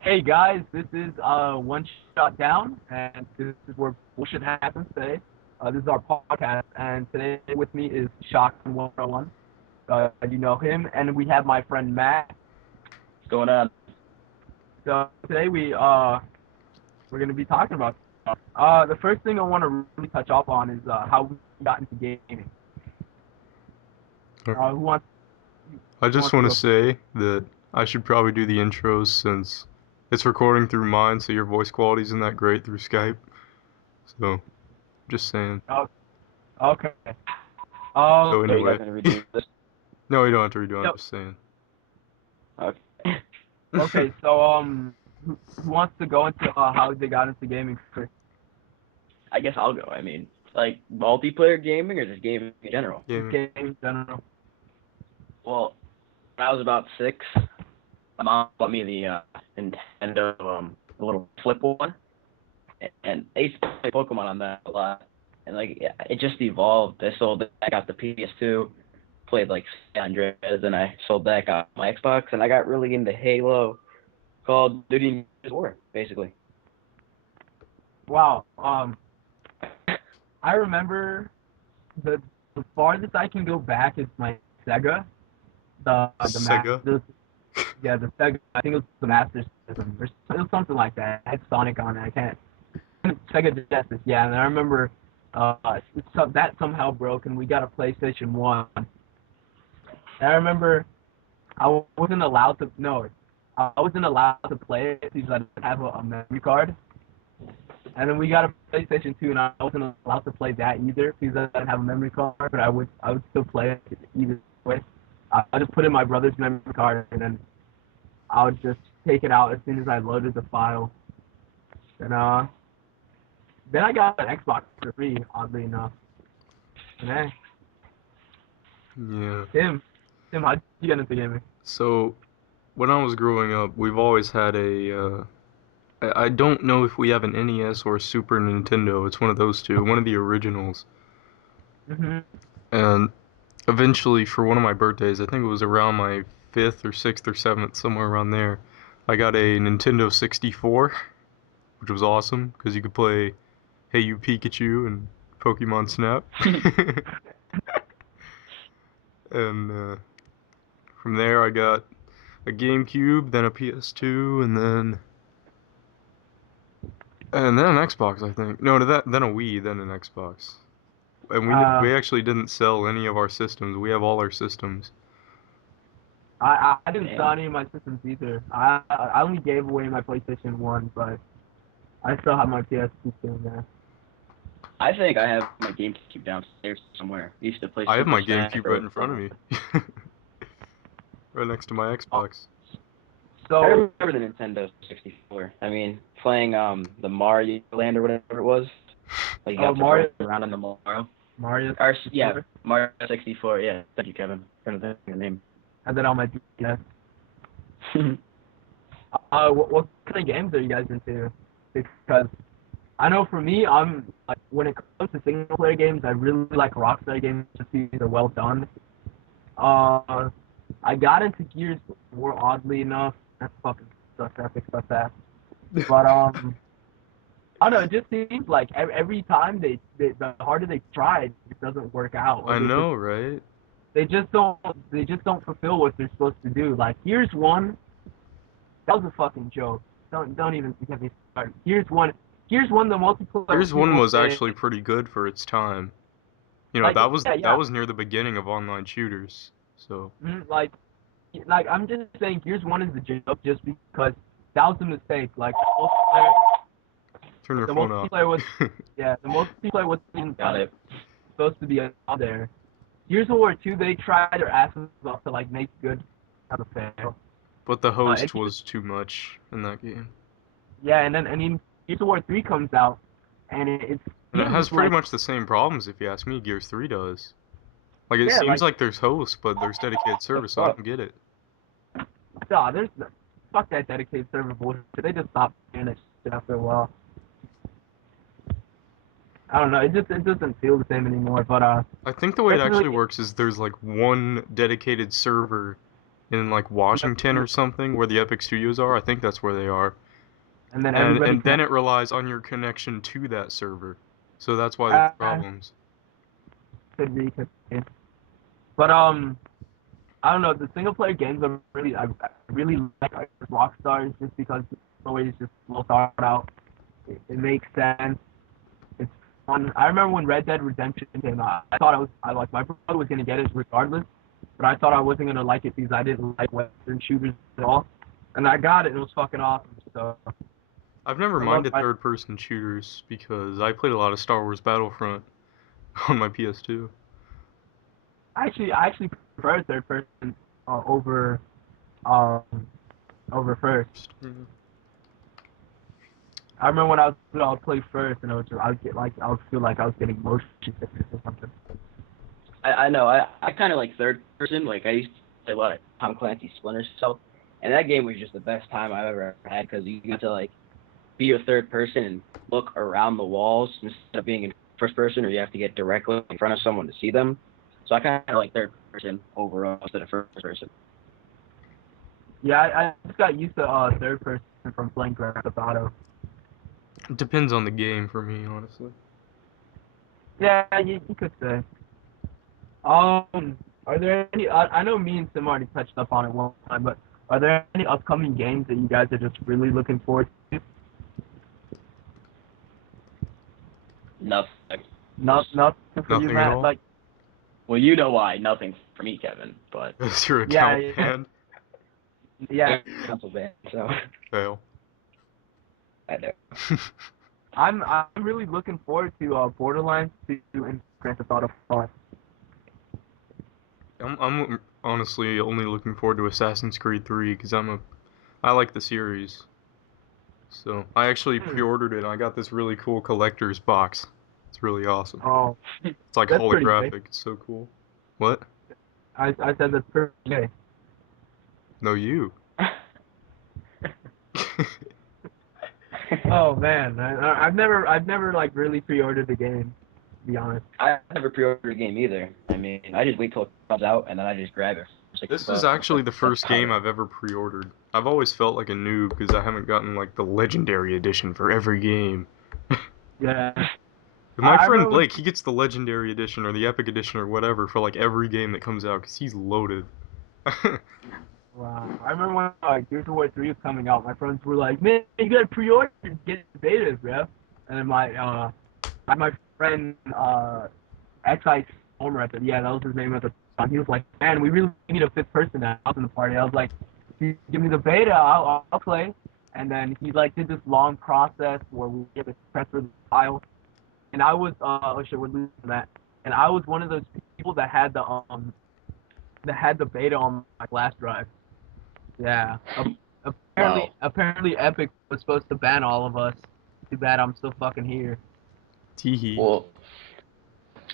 Hey guys, this is One Shot Down, and this is where bullshit happens today. This is our podcast, and today with me is Shock 101. You know him, and we have my friend Matt. What's going on? So today we're gonna be talking about stuff. The first thing I want to really touch off on is how we got into gaming. Alright. Who wants I who just wants to want to go first? say that I should probably do the intros since it's recording through mine, so your voice quality isn't that great through Skype. So, just saying. Oh, okay. So So you guys anyway, gonna redo this? no, you don't have to redo it, I'm Yep. just saying. Okay. Okay. So who wants to go into how they got into gaming first? I guess I'll go. I mean, like multiplayer gaming or just gaming in general? Gaming. Gaming in general. Well, when I was about 6, my mom bought me the Nintendo the little flip one, and I used to play Pokemon on that a lot. And like yeah, it just evolved. I sold it. I got the PS2, played like San Andreas, and I sold that. Got my Xbox, and I got really into Halo, Call of Duty, and War, basically. Wow. I remember the farthest I can go back is my Sega. The Sega. Master. Yeah, the Sega. I think it was the Master System. Or it was something like that. It had Sonic on it. I can't. Sega Genesis. Yeah, and I remember that somehow broke, and we got a PlayStation One. And I remember I wasn't allowed to. No, I wasn't allowed to play it because I didn't have a memory card. And then we got a PlayStation 2, and I wasn't allowed to play that either because I didn't have a memory card. But I would still play it either way. I just put in my brother's memory card, and then I would just take it out as soon as I loaded the file. And then I got an Xbox for free, oddly enough. And hey, Yeah. Tim, how'd you get into gaming? So, when I was growing up, we've always had I don't know if we have an NES or a Super Nintendo. It's one of those two, one of the originals. Mhm. And eventually, for one of my birthdays, I think it was around my 5th or 6th or 7th, somewhere around there, I got a Nintendo 64, which was awesome because you could play Hey You Pikachu and Pokemon Snap. And from there, I got a GameCube, then a PS2, and then an Xbox, I think. No, then a Wii, then an Xbox. And Uh, we actually didn't sell any of our systems. We have all our systems. I didn't sell Damn. any of my systems either. I only gave away my PlayStation One, but I still have my PS2 sitting there. I think I have my GameCube downstairs somewhere. I used to play I have Super my Smash GameCube right Bros. in front of me, right next to my Oh, Xbox. I so remember the Nintendo 64. I mean, playing the Mario Land or whatever it was. Like you got to Mario drive around in the Mario Or yeah, 64, Mario 64. Yeah, thank you, Kevin. Trying to think of the name. and then on my DS. What kind of games are you guys into? Because I know for me, I'm like when it comes to single player games, I really like Rockstar games just because they're well done. Uh, I got into Gears more oddly enough. That fucking sucks. I have to fix that. But I don't know. It just seems like every time the harder they try, it just doesn't work out, or I know, right? they just don't fulfill what they're supposed to do. Like here's one that was a fucking joke. Don't even get me started. Here's one the multiplayer Here's one people was say actually pretty good for its time. You know, like that was yeah that yeah was near the beginning of online shooters. So, like I'm just saying here's one is the joke just because that was a mistake. Like multiplayer turn your the phone off. multiplayer was yeah the multiplayer wasn't even Got it. supposed to be on there. Gears of War 2 they tried their asses off to like make good out of fail. But the It host just was too much in that game. yeah and then I mean Gears of War 3 comes out and it And it seems has pretty like much the same problems if you ask me, Gears 3 does. Like, it yeah seems like like there's hosts, but there's dedicated The servers, so I fuck? don't get it. nah, there's fuck that dedicated server bullshit. They just stopped doing that shit after a while. I don't know. It doesn't feel the same anymore. But I think the way it actually definitely works is there's like one dedicated server in like Washington or something, where the Epic Studios are. I think that's where they are. And then And everybody and then it relies on your connection to that server. So that's why there's can, problems. could be. But I don't know. The single player games are really I really like Rockstar just because it's always just well thought out. It makes sense. It's fun. I remember when Red Dead Redemption came out. I thought I like my brother was gonna get it regardless, but I thought I wasn't gonna like it because I didn't like Western shooters at all. And I got it and it was fucking awesome. So I've never I love minded my third-person shooters because I played a lot of Star Wars Battlefront on my PS2. I actually prefer third person over um over first. Mhm. I remember when I was little, I would play first, and I would get like I would feel like I was getting motion sickness or something. I know. I kind of like third person. Like I used to play a lot of Tom Clancy's Splinter Cell, and that game was just the best time I've ever had because you get to like be a third person and look around the walls instead of being in first person, or you have to get directly in front of someone to see them. So I kind of like third person overall instead of first person. Yeah, I just got used to third person from playing Grand Theft Auto. It depends on the game for me, honestly. Yeah, you could say. Are there any? I know me and Sim already touched up on it one time, but are there any upcoming games that you guys are just really looking forward to? Nothing. Nothing for you, Nothing at Matt. all? Like, Well, you know why? Nothing for me, Kevin. But Is your yeah, account banned? yeah. council ban. So Fail. I know. I'm really looking forward to Borderlands 2 and Grand Theft Auto 5. I'm honestly only looking forward to Assassin's Creed 3 because I like the series. So I actually Hmm. pre-ordered it and I got this really cool collector's box. It's really awesome. Oh, It's like that's pretty gay. holographic. It's so cool. What? I said that's pretty gay. No, you. Oh man, I've never like really pre-ordered the game, to be honest. I never pre-ordered a game either. I mean, I just wait till it comes out and then I just grab it for This is $60. actually the That's first about game it. I've ever pre-ordered. I've always felt like a noob because I haven't gotten like the legendary edition for every game. Yeah, My I friend remember when Blake, he gets the legendary edition or the epic edition or whatever for like every game that comes out because he's loaded. wow, I remember when Gears of War 3 was coming out. My friends were like, "Man, you gotta pre-order and get the betas, bro." And then my friend XI Homer at the yeah, that was his name at the time. He was like, "Man, we really need a fifth person now in the party." I was like, "If you give me the beta, I'll play." And then he like did this long process where we had to press for the file. And I was oh shit, we're losing that. And I was one of those people that had the beta on my flash drive. Yeah. Wow. Apparently Epic was supposed to ban all of us. Too bad I'm still fucking here. Teehee. Well,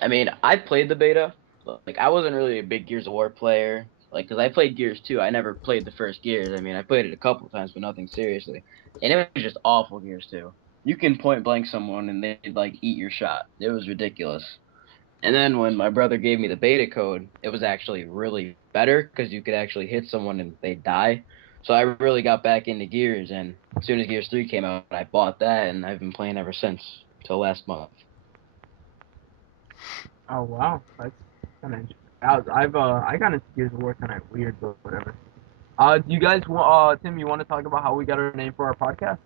I mean, I played the beta. But, like, I wasn't really a big Gears of War player. Like, because I played Gears 2. I never played the first Gears. I mean, I played it a couple times, but nothing seriously. And it was just awful, Gears 2. You can point blank someone and they'd, like, eat your shot. It was ridiculous. And then when my brother gave me the beta code, it was actually really better because you could actually hit someone and they'd die. So I really got back into Gears, and as soon as Gears 3 came out, I bought that, and I've been playing ever since, till last month. Oh wow, that's kind of interesting. I got into Gears of War kind of weird, but whatever. Do you guys want Tim? You want to talk about how we got our name for our podcast?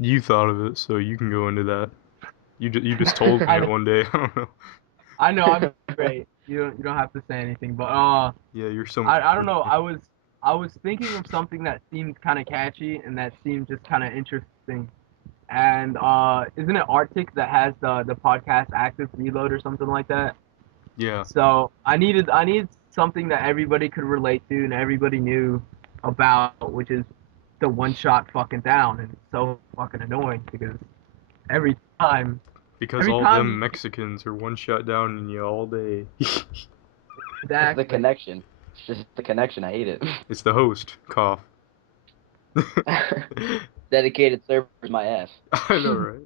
You thought of it, so you can go into that. You just told me I it know, one day. I don't know. I know I'm great. You don't have to say anything, but Yeah, you're so much I better don't know. than I was thinking of something that seemed kind of catchy and that seemed just kind of interesting. And isn't it Arctic that has the podcast Active Reload or something like that? me. Yeah. So I needed something that everybody could relate to and everybody knew about, which is the one shot fucking down, and it's so fucking annoying because every time Because every all time them you Mexicans are one shot down in you all day. It's the exactly connection. It's just the connection. I hate it. It's the host. Cough. Dedicated servers, my ass. I know, right?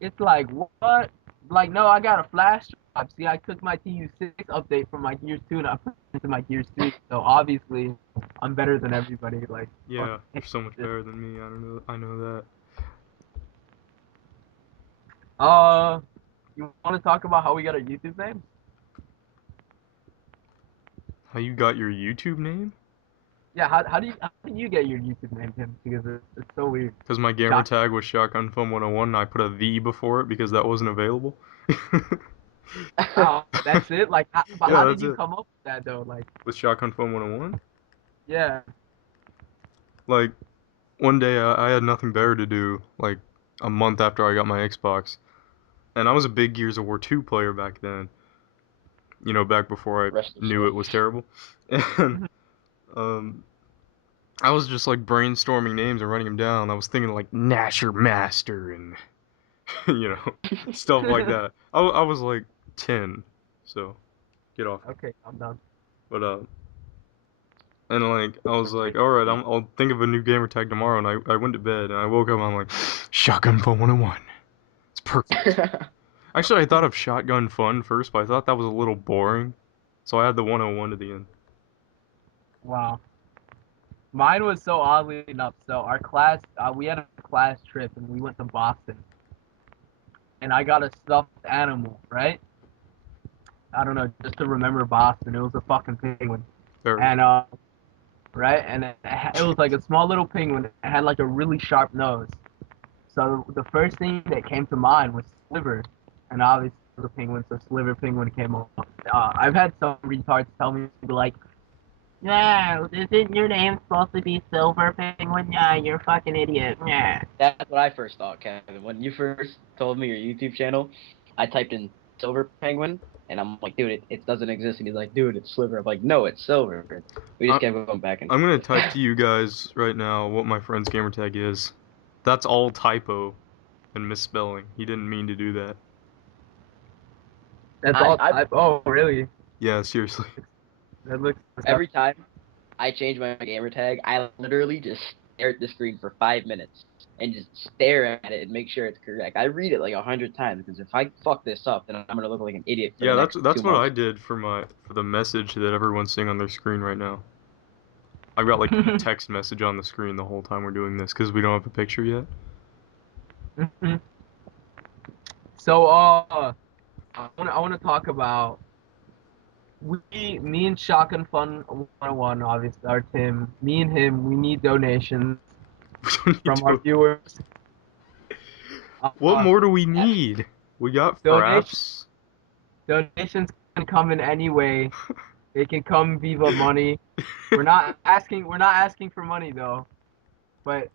it's like what Like, no, I got a flash drive. See, I took my TU6 update from my Gears 2 and I put it into my Gears 3. So obviously, I'm better than everybody. Like, Yeah, fuck. you're so much better than me. I don't know. I know that. Uh, you want to talk about how we got our YouTube name? How you got your YouTube name? Yeah, how did you get your YouTube name, Tim? Because it's so weird. Because my gamer Shock. tag was Shotgun Fun 101 and I put a "the" before it because that wasn't available. Oh, that's it. Like, but Yeah, how did that's you it. come up with that though? Like, With Shotgun Fun 101? yeah. Like, one day I had nothing better to do, like, a month after I got my Xbox. And I was a big Gears of War 2 player back then. You know, back before I Rest of knew soul. it was terrible. And, um, I was just, like, brainstorming names and writing them down. I was thinking, like, Nasher Master and, you know, stuff like that. I was, like, 10, so get off me. Okay, I'm done. But, and like I was like, all right, I'll think of a new gamer tag tomorrow. And I went to bed and I woke up and I'm like, Shotgun Fun 101. It's perfect. Actually, I thought of Shotgun Fun first, but I thought that was a little boring, so I had the 101 to the end. Wow. Mine was so oddly enough. So our class, we had a class trip and we went to Boston, and I got a stuffed animal, right? I don't know, just to remember Boston. It was a fucking penguin, There. and right, and it was like a small little penguin. It had like a really sharp nose. So the first thing that came to mind was Sliver, and obviously it was a penguin, so Sliver Penguin came up. I've had some retards tell me to be like, "No, isn't your name supposed to be Silver Penguin? Yeah, you're a fucking idiot." Yeah. That's what I first thought, Kevin. When you first told me your YouTube channel, I typed in Silver Penguin, and I'm like, dude, it doesn't exist. And he's like, dude, it's Sliver. I'm like, no, it's Silver. We I, just kept going back and I'm gonna forth. type to you guys right now what my friend's gamer tag is. That's all typo and misspelling. He didn't mean to do that. That's I, all I type. Oh, really? Yeah, seriously. That looks every disgusting. time I change my gamer tag, I literally just stare at the screen for 5 minutes and just stare at it and make sure it's correct. I read it like 100 times because if I fuck this up, then I'm gonna look like an idiot for the Yeah, next that's 2 what I months. did for the message that everyone's seeing on their screen right now. I've got like a text message on the screen the whole time we're doing this because we don't have a picture yet. So, I wanna talk about me and Shotgun Fun 101, obviously, our Tim, me and him, we need donations We don't need from our to. viewers. What Uh, more do we need? We got donation, fraps. donations can come in any way. They can come via money. We're not asking for money though, but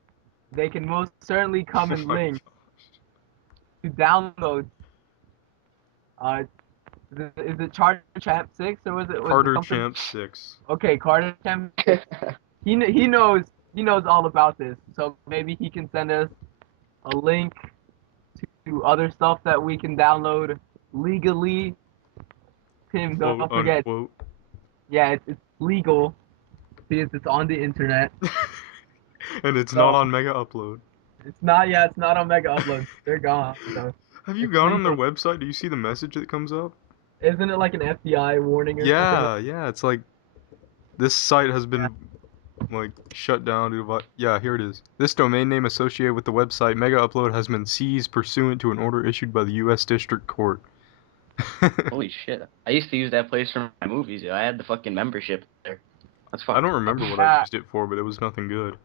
they can most certainly come Oh in my links god. to download. Uh, is it Charter Champ 6 or was it Carter something? Champ 6. Okay, Carter Champ 6. He knows all about this, so maybe he can send us a link to other stuff that we can download legally. Tim, Quote don't forget, unquote. yeah, it's legal because it's on the internet. And it's not So on Mega Upload. it's not on Mega Uploads. They're gone. So Have you it's gone on their legal. website? Do you see the message that comes up? Isn't it like an FBI warning or something? Yeah, it's like this site has Yeah. been like shut down due to yeah, here it is. This domain name associated with the website Mega Upload has been seized pursuant to an order issued by the U.S. District Court. Holy shit! I used to use that place for my movies. Yo. I had the fucking membership there. That's I fucked don't up. remember what I Yeah, used it for, but it was nothing good.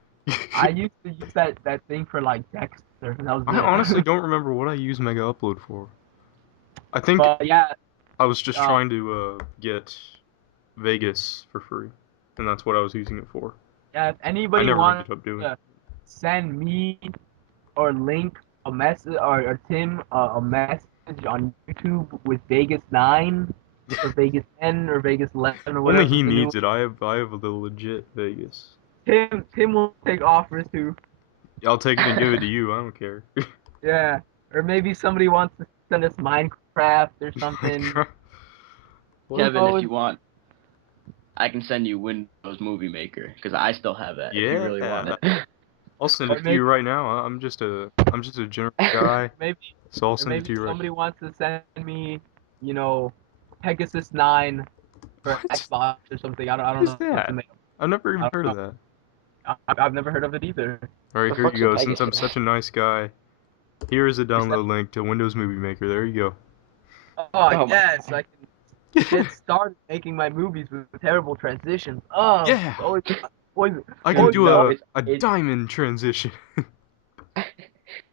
I used to use that thing for like Dexter. That was I honestly it. don't remember what I used Mega Upload for. I think But yeah, I was just uh, trying to get Vegas for free, and that's what I was using it for. yeah. If I anybody never wants ended up doing. to send me or link a message or Tim a message on YouTube with Vegas 9 or Vegas 10 or Vegas 11 or Only whatever he the new needs it. I have the legit Vegas. Tim will take offers too. I'll take it and give it to you. I don't care. Yeah. Or maybe somebody wants to send us Minecraft or something. Minecraft. Who What? Kevin, if knows? you want, I can send you Windows Movie Maker because I still have that if you really want Yeah. it. I'll send Or it to maybe you right now. I'm just a general guy, maybe so I'll or send it maybe to you right somebody now. wants to send me, you know, Pegasus 9 for What? Xbox or something. I What don't is know what's the that? name. I've never I even heard of don't that. know. I've never heard of it either. Alright, The here you fuck's a go. Since I'm Pegasus? such a nice guy, here is a Is that, download link to Windows Movie Maker. There you oh Oh my yes, god. I can get started making my movies with terrible transitions. Oh, Yeah, it's always, I can always do No, felt. it's a it. diamond transition.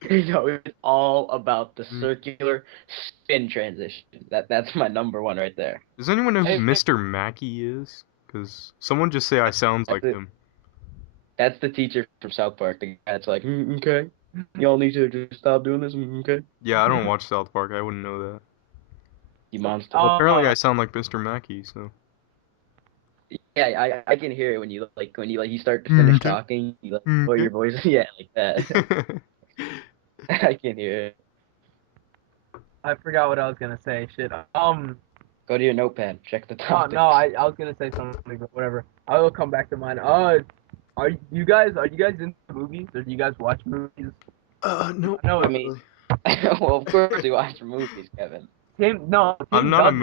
No, it's all about the Mm. circular spin transition. That's my number one right there. Does anyone know who Hey, Mr. Mackey is? Because someone just say I sound That's like it. him. That's the teacher from South Park. The guy that's like, okay, y'all need to just stop doing this. Okay, Yeah, I don't watch South Park. I wouldn't know that. you so, monster. Well, apparently I sound like Mr. Mackey, so. Yeah, I can hear it when you start to finish Okay. talking. You like lower Okay. your voice. Yeah, like that. I can hear it. I forgot what I was gonna say. Shit. Go to your notepad. Check the No, no, topics. I was gonna say something, but whatever. I will come back to mine. Are you guys into movies? Or do you guys watch movies? No, I know I not mean, really. well, of course you watch movies, Kevin. Tim. No, I'm Tim not does.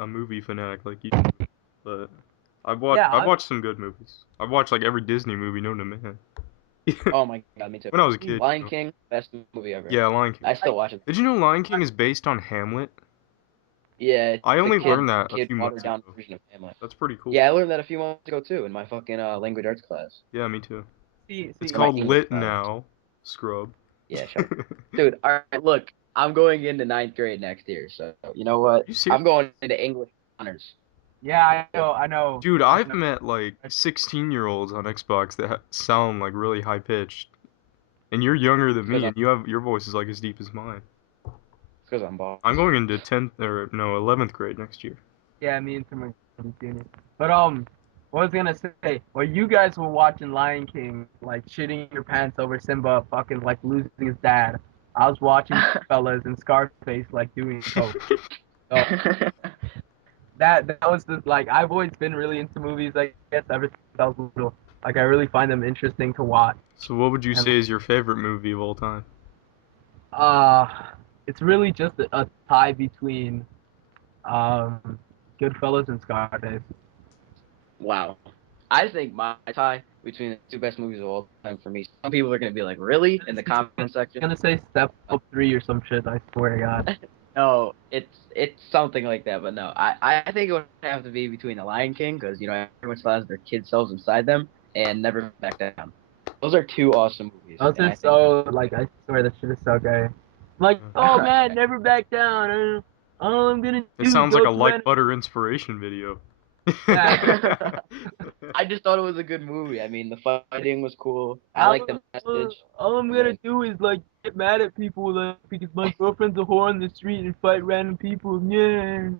a movie fanatic like you, but Yeah, I've watched some good movies. I've watched like every Disney movie known to man. Oh my god, me too. When I was a kid, Lion King, best movie ever. Yeah, Lion King. I still watch it. Did you know Lion King is based on Hamlet? Yeah, it's I the only kid learned that a kid few watered months down ago. version of Hamlet. That's pretty cool. Yeah, I learned that a few months ago too in my fucking language arts class. Yeah, me too. It's see, Or my called English Lit class. Now, scrub. Yeah, shut up. Dude, all right, look, I'm going into ninth grade next year, so you know what? You serious? I'm going into English honors. yeah, I know. Dude, I I've know. met like 16-year-olds on Xbox that sound like really high pitched, and you're younger than Because me, I'm and you have your voice is like as deep as mine. because I'm boss. I'm going into 10th or no 11th grade next year. Yeah, me and Tim are junior. But what I was gonna say, while you guys were watching Lion King, like shitting your pants over Simba fucking like losing his dad, I was watching fellas and Scarface like doing coke. So that was just like I've always been really into movies. I guess ever since I was little, like I really find them interesting to watch. So what would you And say is your favorite movie of all time? uh, it's really just a tie between Goodfellas and Scarface. Wow. I think my tie between the two best movies of all time for me. Some people are gonna be like, "Really?" in the comment I'm section. gonna say Step Up 3 or some shit. I swear to God. No, it's something like that, but no. I think it would have to be between The Lion King because everyone still has their kid selves inside them and Never Back Down. Those are two awesome movies, Those and are I think. so like I swear that shit is so gay. Like, oh man, never back down. All I'm gonna It do is sounds like go a to like an butter inspiration video. yeah. I just thought it was a good movie. I mean, the fighting was cool. I like All, the message. all I'm I gonna mean, do is like get mad at people like because my girlfriend's a whore on the street and fight random people. Yeah.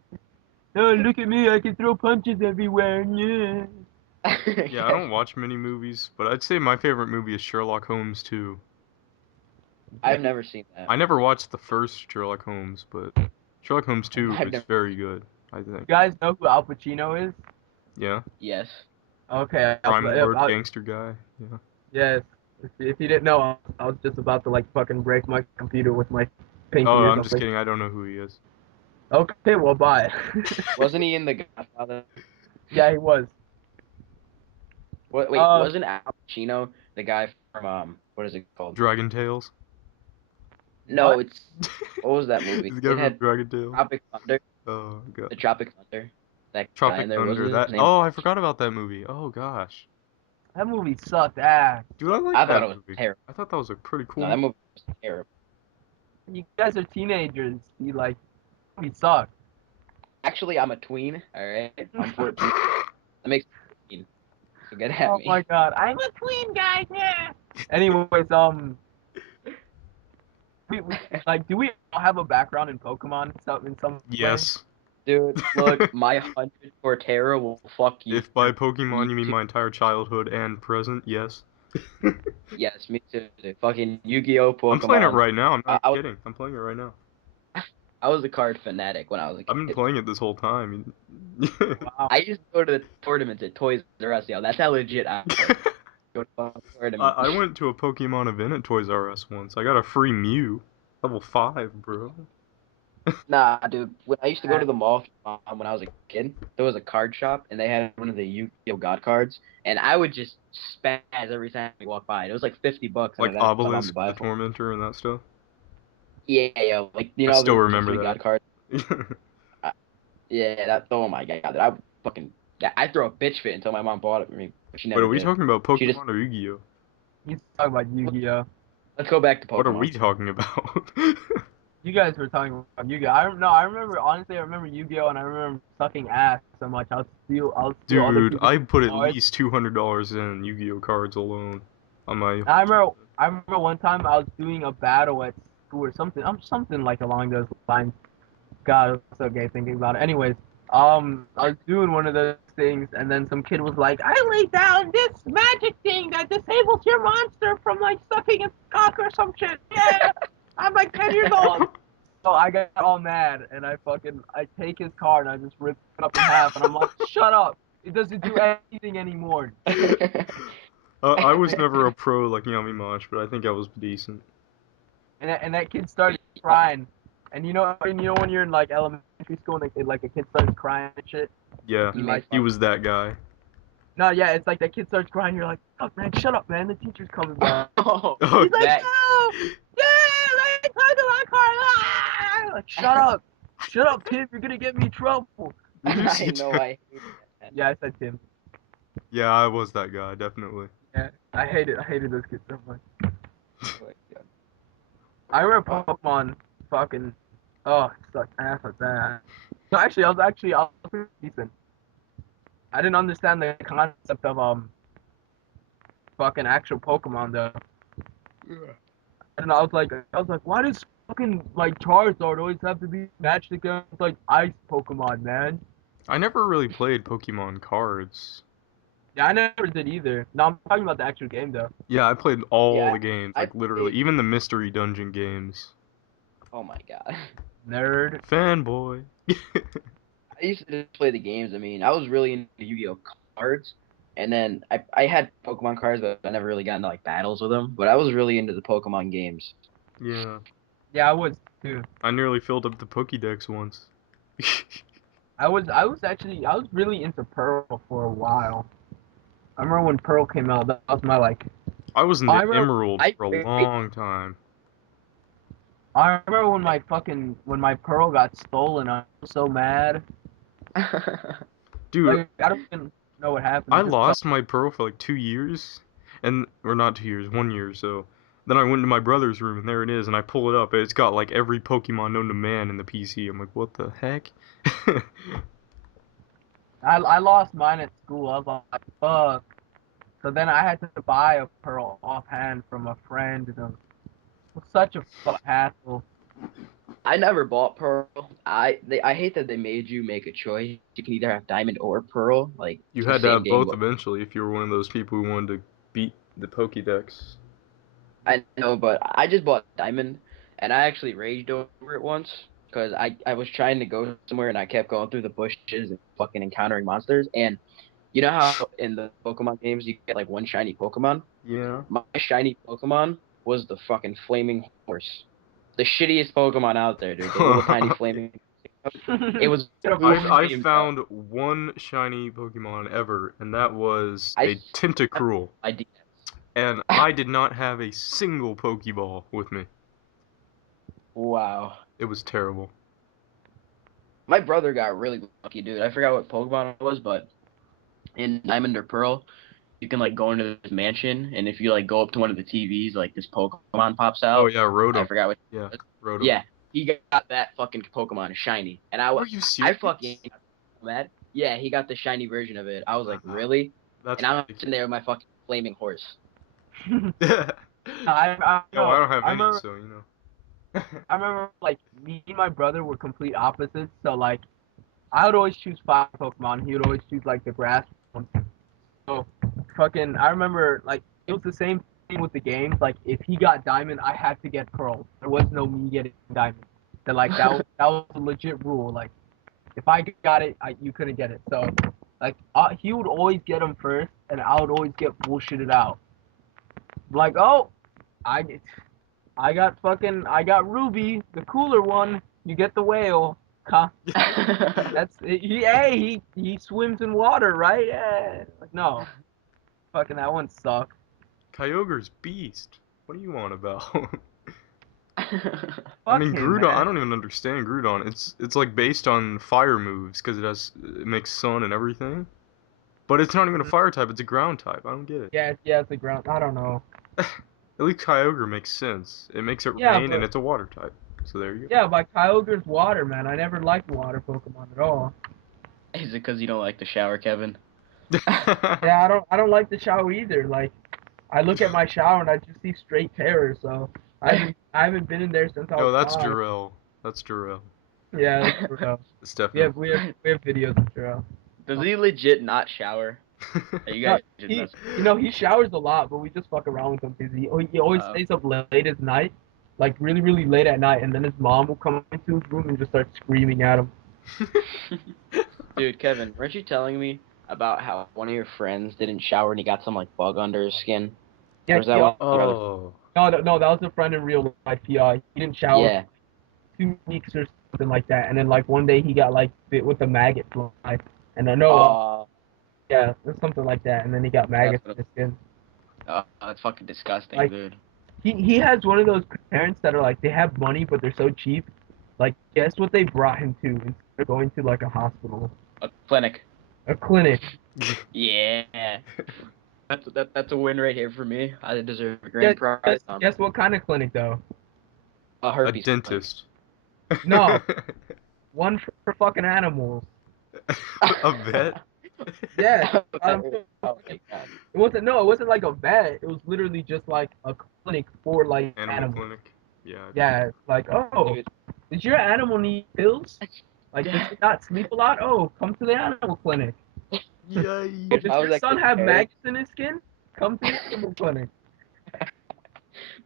Oh, look at me, I can throw punches everywhere. Yeah. Yeah, I don't watch many movies, but I'd say my favorite movie is Sherlock Holmes 2. I've never seen that. I never watched the first Sherlock Holmes, but Sherlock Holmes 2 I've is never. very good, I You think. guys know who Al Pacino is? Yeah, Yes. Okay, crime lord, gangster guy. Yeah. yes. If you didn't know, I was just about to like fucking break my computer with my pinky Oh, or I'm just something. kidding. I don't know who he is. Okay, well, bye. Wasn't he in The Godfather? Yeah, he was. Wait, Uh, wasn't Al Pacino the guy from what is it called? Dragon Tales. No, what? it's what was that movie? The guy It from had Dragon Tales. Tropic Thunder. Oh god. The Tropic Thunder. That guy Tropic in there Thunder. wasn't his That. name. Oh, I forgot about that movie. Oh gosh. That movie sucked ass. Dude, I like I thought that it was movie. terrible. I thought that was a pretty cool No, that movie. movie was terrible. You guys are teenagers. You like, movie sucked. Actually, I'm a tween. All right, I'm 14. That makes me 14. So get at Oh my me. god, I'm a tween, guys. Yeah. Anyways, we like, do we all have a background in Pokemon in some way? Yes. Dude, look, my 100 Torterra will fuck you. If by Pokemon Me you mean too. my entire childhood and present, yes. Yes, me too. Dude. Fucking Yu-Gi-Oh, I'm playing it Pokemon. right now. I'm I, not I was kidding. I'm playing it right now. I was a card fanatic when I was a I've been kid. playing it this whole time. Wow. I used to go to the tournaments at Toys R Us. Yo, that's how legit I was. Go to where to I me. went to a Pokemon event at Toys R Us once. I got a free Mew, level 5, bro. Nah, dude. When I used to go to the mall when I was a kid, there was a card shop, and they had one of the Yu-Gi-Oh God cards, and I would just spaz every time I walked by. It was like $50, and Like I'd ask my mom to Obelisk, buy the it for me. Tormentor, and that stuff. Yeah, yeah, like I still the remember three God cards. that. Yeah, that. Oh my god, dude, I would fucking. I throw a bitch fit until my mom bought it for me, but she Wait, never are we did. talking about She just. Pokemon or Yu-Gi-Oh? He's talking about Yu-Gi-Oh. Let's go back to What are we Pokemon. talking about? You guys were talking about Yu-Gi-Oh. I remember honestly. I remember Yu-Gi-Oh, and I remember sucking ass so much. I'll steal other Dude, people's I put at cards. least $200 in Yu-Gi-Oh cards alone on my. I remember one time I was doing a battle at school or something. Something like along those lines. God, it's so gay thinking about it. Anyways, I was doing one of those things, and then some kid was like, "I laid down this magic thing that disables your monster from like sucking its cock or some shit." Yeah, I'm like 10 years old. So I got all mad, and I take his card and I just rip it up in half, and I'm like, "Shut up! It doesn't do anything anymore." I was never a pro like Yamimash, but I think I was decent. And that kid started crying. And you know when you're in like elementary school and like a kid starts crying and shit. Yeah, You And made like he fun. was that guy. no, yeah, it's like that kid starts crying. You're like, fuck, man, shut up, man. The teacher's coming by. Oh, Oh, He's like, that. no, yeah, let me talk to my car. Ah! Like, shut up, kid. You're gonna get me in trouble. did you I see? know. I hate that. Yeah, I said Tim. Yeah, I was that guy, definitely. Yeah, I hated those kids so much. Oh my God. I remember Pokemon fucking, oh, it sucked ass like that. No, I was pretty decent. I didn't understand the concept of fucking actual Pokemon though. And I was like, why does fucking like Charizard always have to be matched against like ice Pokemon, man? I never really played Pokemon cards. Yeah, I never did either. No, I'm talking about the actual game though. Yeah, I played all Yeah, the games, I like literally, played. even the mystery dungeon games. Oh my God. Nerd. Fanboy. I used to just play the games. I mean, I was really into Yu-Gi-Oh cards, and then I had Pokemon cards, but I never really got into like battles with them. But I was really into the Pokemon games. Yeah, Yeah, I was too. I nearly filled up the Pokédex once. I was really into Pearl for a while. I remember when Pearl came out. That was my like. I was I into remember. Emerald I for a long time. I remember when my Pearl got stolen. I was so mad. Dude, Like I don't even know what happened. I It just felt. lost my Pearl for like 2 years, and or not 2 years, 1 year. So then I went to my brother's room, and there it is, and I pull it up, and it's got like every Pokemon known to man in the PC. I'm like, what the heck? I lost mine at school. I was like, fuck. So then I had to buy a Pearl offhand from a friend, and it was such a hassle. I never bought Pearl. I hate that they made you make a choice. You can either have Diamond or Pearl. Like You it's the had to same have game. both eventually if you were one of those people who wanted to beat the Pokédex. I know, but I just bought Diamond, and I actually raged over it once because I was trying to go somewhere and I kept going through the bushes and fucking encountering monsters. And you know how in the Pokemon games you get like one shiny Pokemon? Yeah. My shiny Pokemon was the fucking flaming horse. The shittiest Pokemon out there, dude. The little tiny flaming. It was I've flamed up. found one shiny Pokemon ever, and that was I a Tentacruel. I And I did not have a single Pokeball with me. wow. It was terrible. My brother got really lucky, dude. I forgot what Pokemon it was, but in Diamond or Pearl, you can like go into this mansion, and if you like go up to one of the TVs, like this Pokemon pops Oh out. yeah, I Rotom. forgot what Yeah, it was. Rotom. Yeah, he got that fucking Pokemon shiny, and Are you I serious? fucking got so mad. Yeah, he got the shiny version of it. I was like, Wow, really? that's And I'm sitting ridiculous. there with my fucking flaming horse. I Yo, I know. don't have I any, remember. so you know. I remember like me and my brother were complete opposites. So like I would always choose fire Pokemon. He would always choose like the grass one. So fucking I remember like it was the same thing with the games. Like if he got diamond, I had to get pearl. There was no me getting diamond. That was a legit rule. Like if I got it, you couldn't get it. So like he would always get them first, and I would always get bullshitted out. like, oh, I I got Ruby, the cooler one. You get the whale. Huh. He swims in water, right? Yeah. Like, no, fucking that one sucks. Kyogre's beast. What are you on about? I Fuck mean, him, Groudon. I man. don't even understand Groudon. It's like based on fire moves because it makes sun and everything. But it's not even a fire type. It's a ground type. I don't get it. Yeah, it's a ground. I don't know. At least Kyogre makes sense. It makes it Yeah, rain and but it's a water type. So there you yeah, but Kyogre's water, man. I never liked water Pokemon at all. Is it because you don't like the shower, Kevin? go. Yeah, I don't like the shower either. Like, I look at my shower and I just see straight terror. So I haven't been in there since I No, was that's 5. Jarell. That's Jarell. Yeah, that's for real. It's We have definitely. we have videos of Terrell. Does he legit not shower? Are you No, guys just he messing? he showers a lot, but we just fuck around with him because he always Uh, stays up late at night, like really late at night, and then his mom will come into his room and just start screaming at him. Dude, Kevin, weren't you telling me about how one of your friends didn't shower and he got some like bug under his skin? Or Yeah, was that one of your other? Oh. no, that was a friend in real life. He didn't shower Yeah. for 2 weeks or something like that, and then like one day he got like bit with a maggot fly, and I know, yeah, it was something like that, and then he got That's maggots what. in his skin. That's fucking disgusting, Like, dude. he has one of those parents that are like they have money but they're so cheap. Like, guess what they brought him to instead of going to like a hospital, A clinic. a clinic. Yeah. That's a win right here for me. I deserve a Guess grand prize. guess what kind of clinic though? A A herpes clinic. dentist. No, one for fucking animals. A vet. Yeah, Oh my god. it wasn't like a vet. It was literally just like a clinic for like Animal animals. clinic. Yeah. Yeah, like, oh, Dude, does your animal need pills? Like, does it not sleep a lot? Oh, come to the animal clinic. Yay. if Does I your was son actually have parent, maggots in his skin? Come to the animal clinic.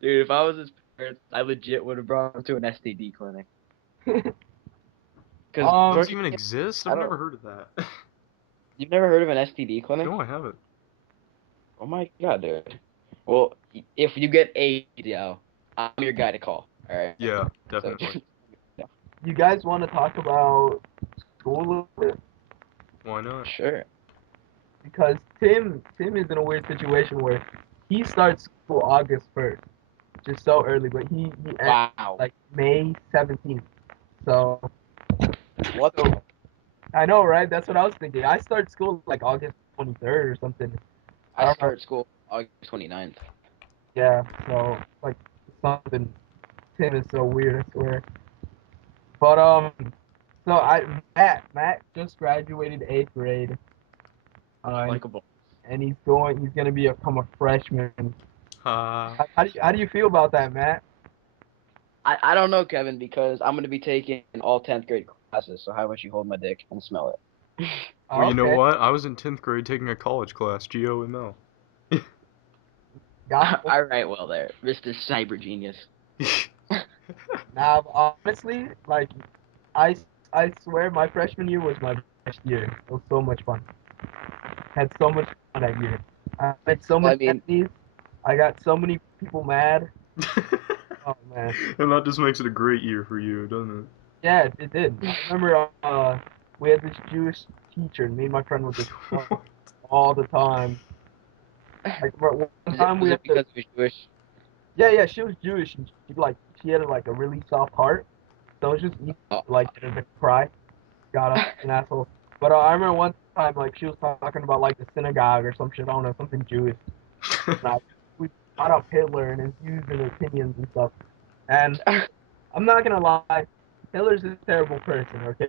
dude, if I was his parents, I legit would have brought him to an STD clinic. Because Those Um, even exist? I I've don't. never heard of that. You've never heard of an STD clinic? No, I haven't. Oh my god, dude. Well, if you get AIDS, yo, I'm your guy to call. All right. Yeah, So, definitely. you guys want to talk about school a little bit? Why not? sure. Because Tim is in a weird situation where he starts school August 1st, just so early, but he ends Wow. like May 17th. So What? so I know, right? That's what I was thinking. I start school like August 23rd or something. I I don't know. start school August 29th. Yeah, so like something. Tim is so weird, I swear. But so Matt just graduated 8th grade. And Likeable. he's gonna become a freshman. Uh, How do you feel about that, Matt? I don't know, Kevin, because I'm gonna be taking all 10th grade classes. So how about you hold my dick and smell it? well, Oh, you know okay, what? I was in 10th grade taking a college class, GOML. got All right, well there, Mr. Cyber Genius. now. Honestly, like I I swear my freshman year was my best year. It was so much fun. Had so much fun that year. I met so I many mean, enemies. I got so many people mad. Oh man. And that just makes it a great year for you, doesn't Yeah, it did. I remember we had this Jewish teacher, and me and my friend would just it? talk all the time. Like one time we was had it to. because he was Jewish? Yeah, she was Jewish, and she had like a really soft heart, so it was just easy Oh, to like get her to cry. Got us an asshole. But I remember one time like she was talking about like the synagogue or some shit. I don't know, something Jewish. And we brought up Hitler and his views and opinions and stuff. And I'm not gonna lie, Hitler's a terrible person. Okay,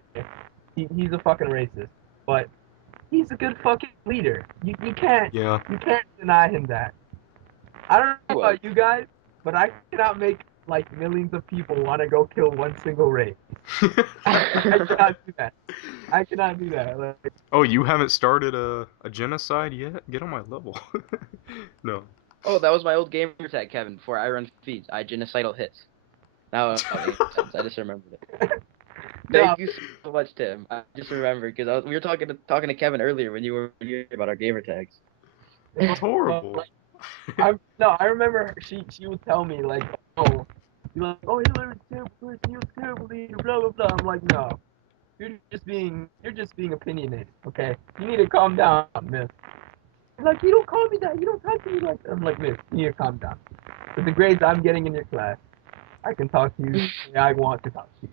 he's a fucking racist, but he's a good fucking leader. Yeah. You can't deny him that. I don't he know was. about you guys, but I cannot make like millions of people want to go kill one single race. I cannot do that. I cannot do that. Like, Oh, you haven't started a genocide yet? Get on my level. No. Oh, that was my old gamer tag, Kevin. Before I run feeds, I genocidal hits. Now it makes sense. I just remembered it. no, Thank you so much, Tim. I just remembered because we were talking to Kevin earlier when you were about our gamer tags. it It's was, horrible. I remember she would tell me like, oh, Hillary's terrible, he was a terrible leader, blah blah blah. I'm like, no, you're just being opinionated, okay? You need to calm down, miss. Like, you don't call me that, you don't talk to me like that. I'm like, miss, you need to calm down. With the grades I'm getting in your class, I can talk to you the way I want to talk to you.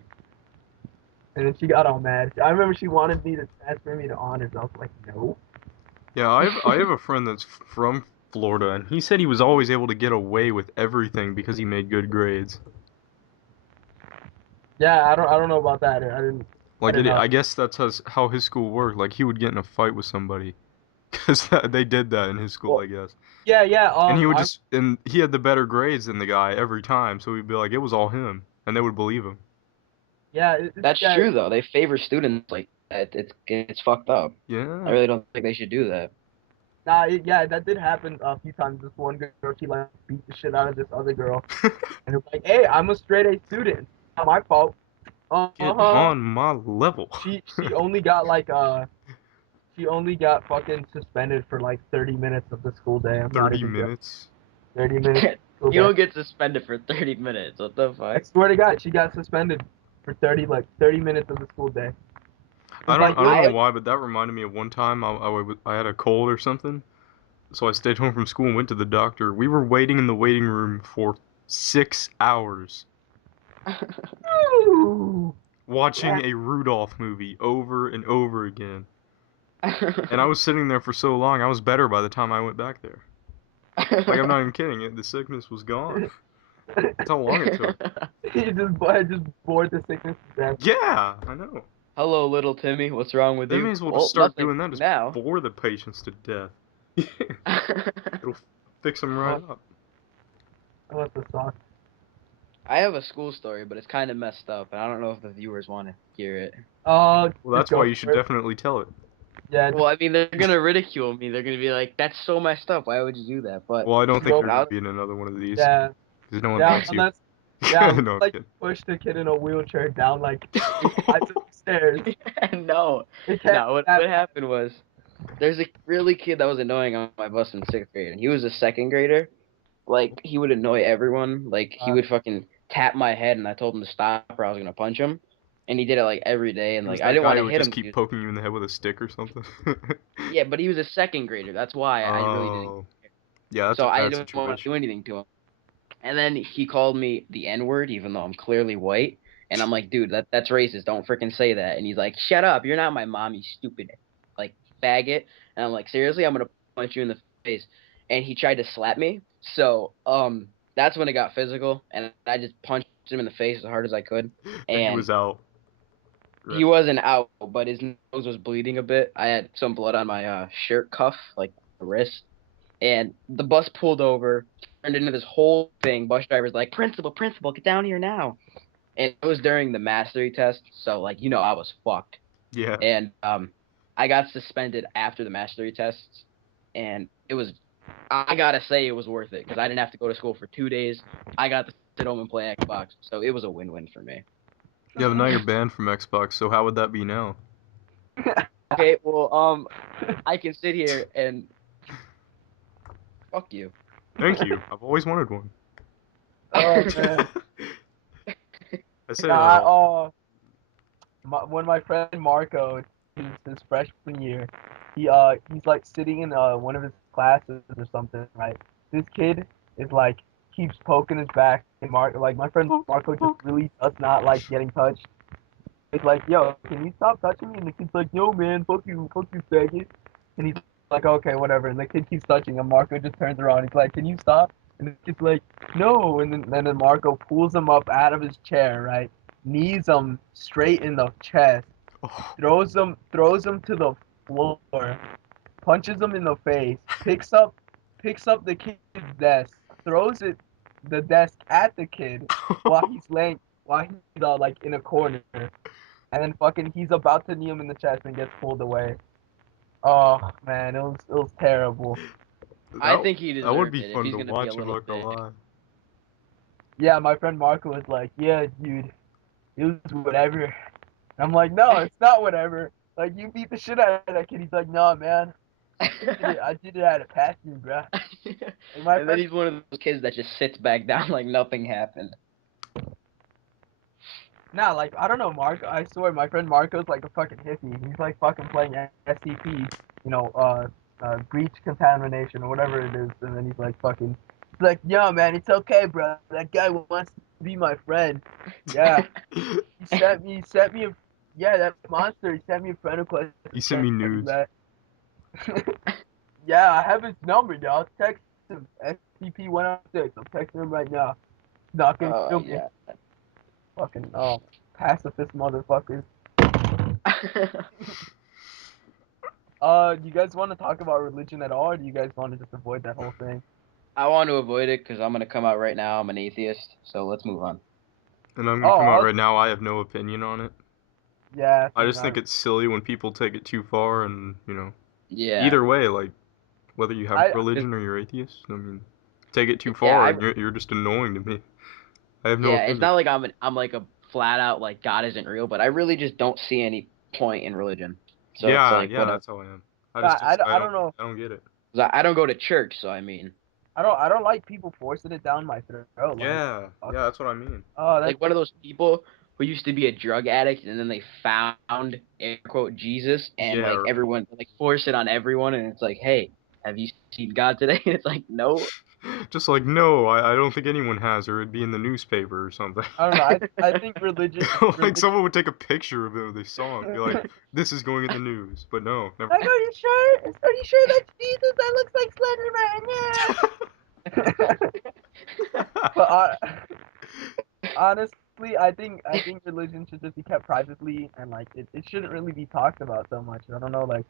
And then she got all mad. I remember she wanted me to transfer me to honors. I was like, no. Yeah, I have a friend that's from Florida, and he said he was always able to get away with everything because he made good grades. Yeah, I don't know about that. I Like didn't know. I guess that's how his school worked. Like he would get in a fight with somebody, because they did that in his school, Well, I guess. yeah, yeah. And he had the better grades than the guy every time, so he'd be like, it was all him, and they would believe him. Yeah, That's yeah. true though. They favor students like that. It's fucked up. I Yeah. really don't think they should do that. Nah, yeah, that did happen a few times. This one girl, she like beat the shit out of this other girl, and it was like, hey, I'm a straight A student. It's not my fault. Get Uh-huh. on my level. She only got like she only got fucking suspended for like 30 minutes of the school day. I'm not 30 even joking. minutes. 30 minutes of school You day. don't get suspended for 30 minutes. What the I fuck? swear to God, she got suspended for 30 minutes of the school day. I It's don't like I don't you're know I why, but that reminded me of one time I had a cold or something, so I stayed home from school and went to the doctor. We were waiting in the waiting room for 6 hours, Ooh, watching yeah. a Rudolph movie over and over again. And I was sitting there for so long, I was better by the time I went back there. Like, I'm not even kidding. The sickness was gone. That's how long it took. I just bored the sickness to death. Yeah, I know. Hello, little Timmy. What's wrong with They may you? as well just Well, start nothing doing that. Just now. bore the patients to death. It'll fix them right Oh, up. what the fuck? I have a school story, but it's kind of messed up, and I don't know if the viewers want to hear it. Well, Just that's why go you should for it. definitely tell it. Yeah, Well, I mean, they're gonna ridicule me. They're gonna be like, "That's so messed up. Why would you do that?" But Well, I don't just think go. you're when gonna I be in another one of these Yeah, because no one yeah. likes you. Unless, yeah, unless No, I'm like kidding. push the kid in a wheelchair down like 8 flights of stairs. no, It can't no. be What that what bad. happened was there's a really kid that was annoying on my bus in sixth grade, and he was a second grader. Like he would annoy everyone. Like he Uh, would fucking tap my head, and I told him to stop, or I was gonna punch him. And he did it like every day, and It was like I that didn't guy want who to would hit just him 'cause he keep was, poking you in the head with a stick or something. yeah, but he was a second grader. That's why I really didn't. Oh, yeah, that's So a I bad didn't want to situation. do anything to him. And then he called me the N word, even though I'm clearly white. And I'm like, dude, that's racist. Don't freaking say that. And he's like, shut up. You're not my mom, you stupid like faggot. And I'm like, seriously, I'm gonna punch you in the face. And he tried to slap me. So that's when it got physical. And I just punched him in the face as hard as I could. And he And was out. he Right. wasn't out, but his nose was bleeding a bit. I had some blood on my shirt cuff, like the wrist. And the bus pulled over, turned into this whole thing. Bus driver's like, principal, principal, get down here now. And it was during the mastery test, so like I was fucked. Yeah. And I got suspended after the mastery tests, and it was I gotta say it was worth it because I didn't have to go to school for 2 days. I got to sit home and play Xbox, so it was a win-win for me. Yeah, but now you're banned from Xbox, so how would that be now? Okay, well I can sit here and fuck you. Thank you. I've always wanted one. oh man. I say Yeah, that all. when my friend Marco, his freshman year, he's like sitting in one of his classes or something, right? This kid is like keeps poking his back, and my friend Poke, Marco just poke. really does not like getting touched. It's like, yo, can you stop touching me? And the kid's like, yo, man, fuck you, faggot. And he's like, okay, whatever. And the kid keeps touching him. Marco just turns around. He's like, can you stop? And the kid's like, no. And then Marco pulls him up out of his chair, right? Knees him straight in the chest, Oh. throws him to the floor, punches him in the face, picks up the kid's desk, throws the desk at the kid while he's like in a corner, and then fucking he's about to knee him in the chest and gets pulled away. Oh man, it was terrible. I That think he that would deserved be it if fun he's to gonna be a watch. I'm little not gonna bitch. lie. Yeah, my friend Marco was like, yeah, dude, it was whatever. I'm like, no, it's not whatever. Like, you beat the shit out of that kid. He's like, no, man. I did it out of passion, bro. Like my And then friend, he's one of those kids that just sits back down like nothing happened. nah, like I don't know, Mark. I swear, my friend Marco's like a fucking hippie. He's like fucking playing SCP, breach contamination or whatever it is, and then he's like fucking, he's like, yo, man, it's okay, bro. That guy wants to be my friend. Yeah, he sent me a, yeah, that monster. He sent me a friend request. He sent me saying nudes. that. Yeah, I have his number, y'all. Text him. SCP-106. I'm texting him right now. Not gonna Oh kill me. yeah. Fucking pacifist motherfuckers. Do you guys want to talk about religion at all, or do you guys want to just avoid that whole thing? I want to avoid it because I'm gonna come out right now. I'm an atheist, so let's move on. And I'm Oh, gonna come out right now. I have no opinion on it. yeah, I just think it's silly when people take it too far, and Yeah. either way, like whether you have I religion or you're atheist, I mean, take it too Yeah, far, and you're just annoying to me. I have no yeah. It's opinion. not like I'm like a flat out like God isn't real, but I really just don't see any point in religion. So it's Yeah, like yeah, whatever. that's how I am. I just I don't know. I don't get it. 'Cause I don't go to church, so I mean, I don't like people forcing it down my throat. Like, Yeah, fuck. yeah, that's what I mean. Oh, that's like one of those people who used to be a drug addict and then they found air quote Jesus and Yeah, like everyone like force it on everyone and it's like, hey, have you seen God today? And it's like, no. just like no, I don't think anyone has, or it'd be in the newspaper or something. I don't know. I think religion Like religion. someone would take a picture of it, they saw it, and be like, "This is going in the news," but no, never. Like, are you sure? Are you sure that's Jesus? That looks like Slender Man. Yeah. But honestly, I think religion should just be kept privately, and like it shouldn't really be talked about so much. I don't know, like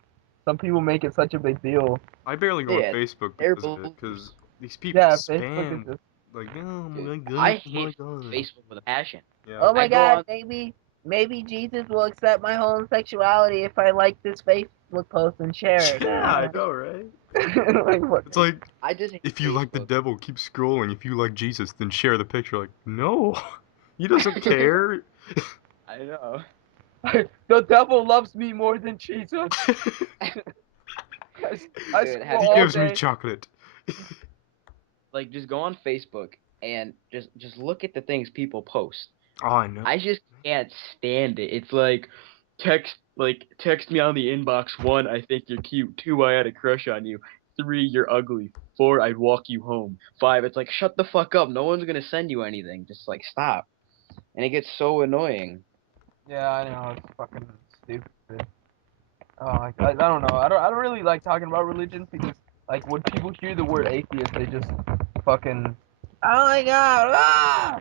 some people make it such a big deal. I barely go on Yeah, Facebook they're because of it, because these people Yeah, Facebook is spam just. like, "Oh dude. my I god, oh my hate god." Facebook with a passion. Yeah. Oh I my go God, on maybe Jesus will accept my homosexuality if I like this Facebook post and share it. Yeah, I know, right? Like what? It's like, I just hate if you like the Facebook. devil, keep scrolling. If you like Jesus, then share the picture. Like, no, he doesn't care. I know. The devil loves me more than Jesus. I Dude, scroll have He you all gives me day. chocolate. like just go on Facebook and just look at the things people post. Oh, I know. I just can't stand it. It's text me on the inbox. 1, I think you're cute. 2, I had a crush on you. 3, you're ugly. 4, I'd walk you home. 5, it's like shut the fuck up. No one's gonna send you anything. Just like stop. And it gets so annoying. Yeah, I know it's fucking stupid. I don't know. I don't really like talking about religion because like when people hear the word atheist, they just fucking. Oh my God! Ah!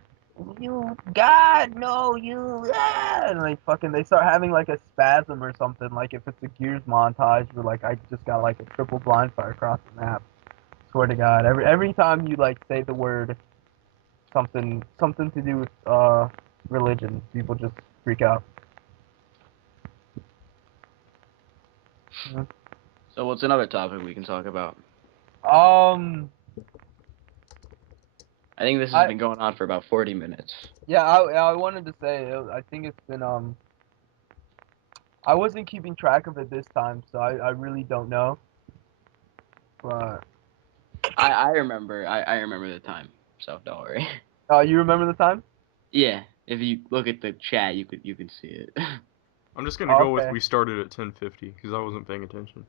You God, no, you and like fucking they start having like a spasm or something. Like if it's a Gears montage, where like I just got like a triple blind fire across the map. Swear to God, every time you like say the word something to do with religion, people just freak out. So what's another topic we can talk about? Um, I think this has I been going on for about 40 minutes. yeah, I wanted to say I think it's been I wasn't keeping track of it this time, so I really don't know. But I remember I remember the time, so don't worry. you remember the time? Yeah, if you look at the chat, you could see it. I'm just gonna Oh, go with okay. we started at 10:50 because I wasn't paying attention.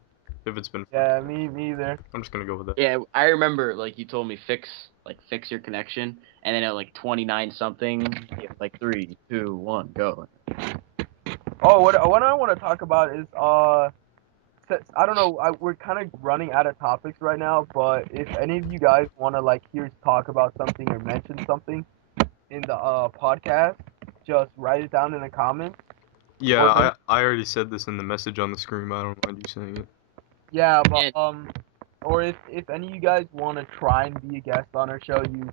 If it's been, Yeah, me either. I'm just gonna go with that. Yeah, I remember like you told me fix your connection, and then at like 29 something, like 3, 2, 1, go. Oh, what I want to talk about is I don't know, we're kind of running out of topics right now, but if any of you guys want to like hear us talk about something or mention something in the podcast, just write it down in the comments. Yeah, Or then I already said this in the message on the screen. I don't mind you saying it. yeah, but And or if any of you guys want to try and be a guest on our show, you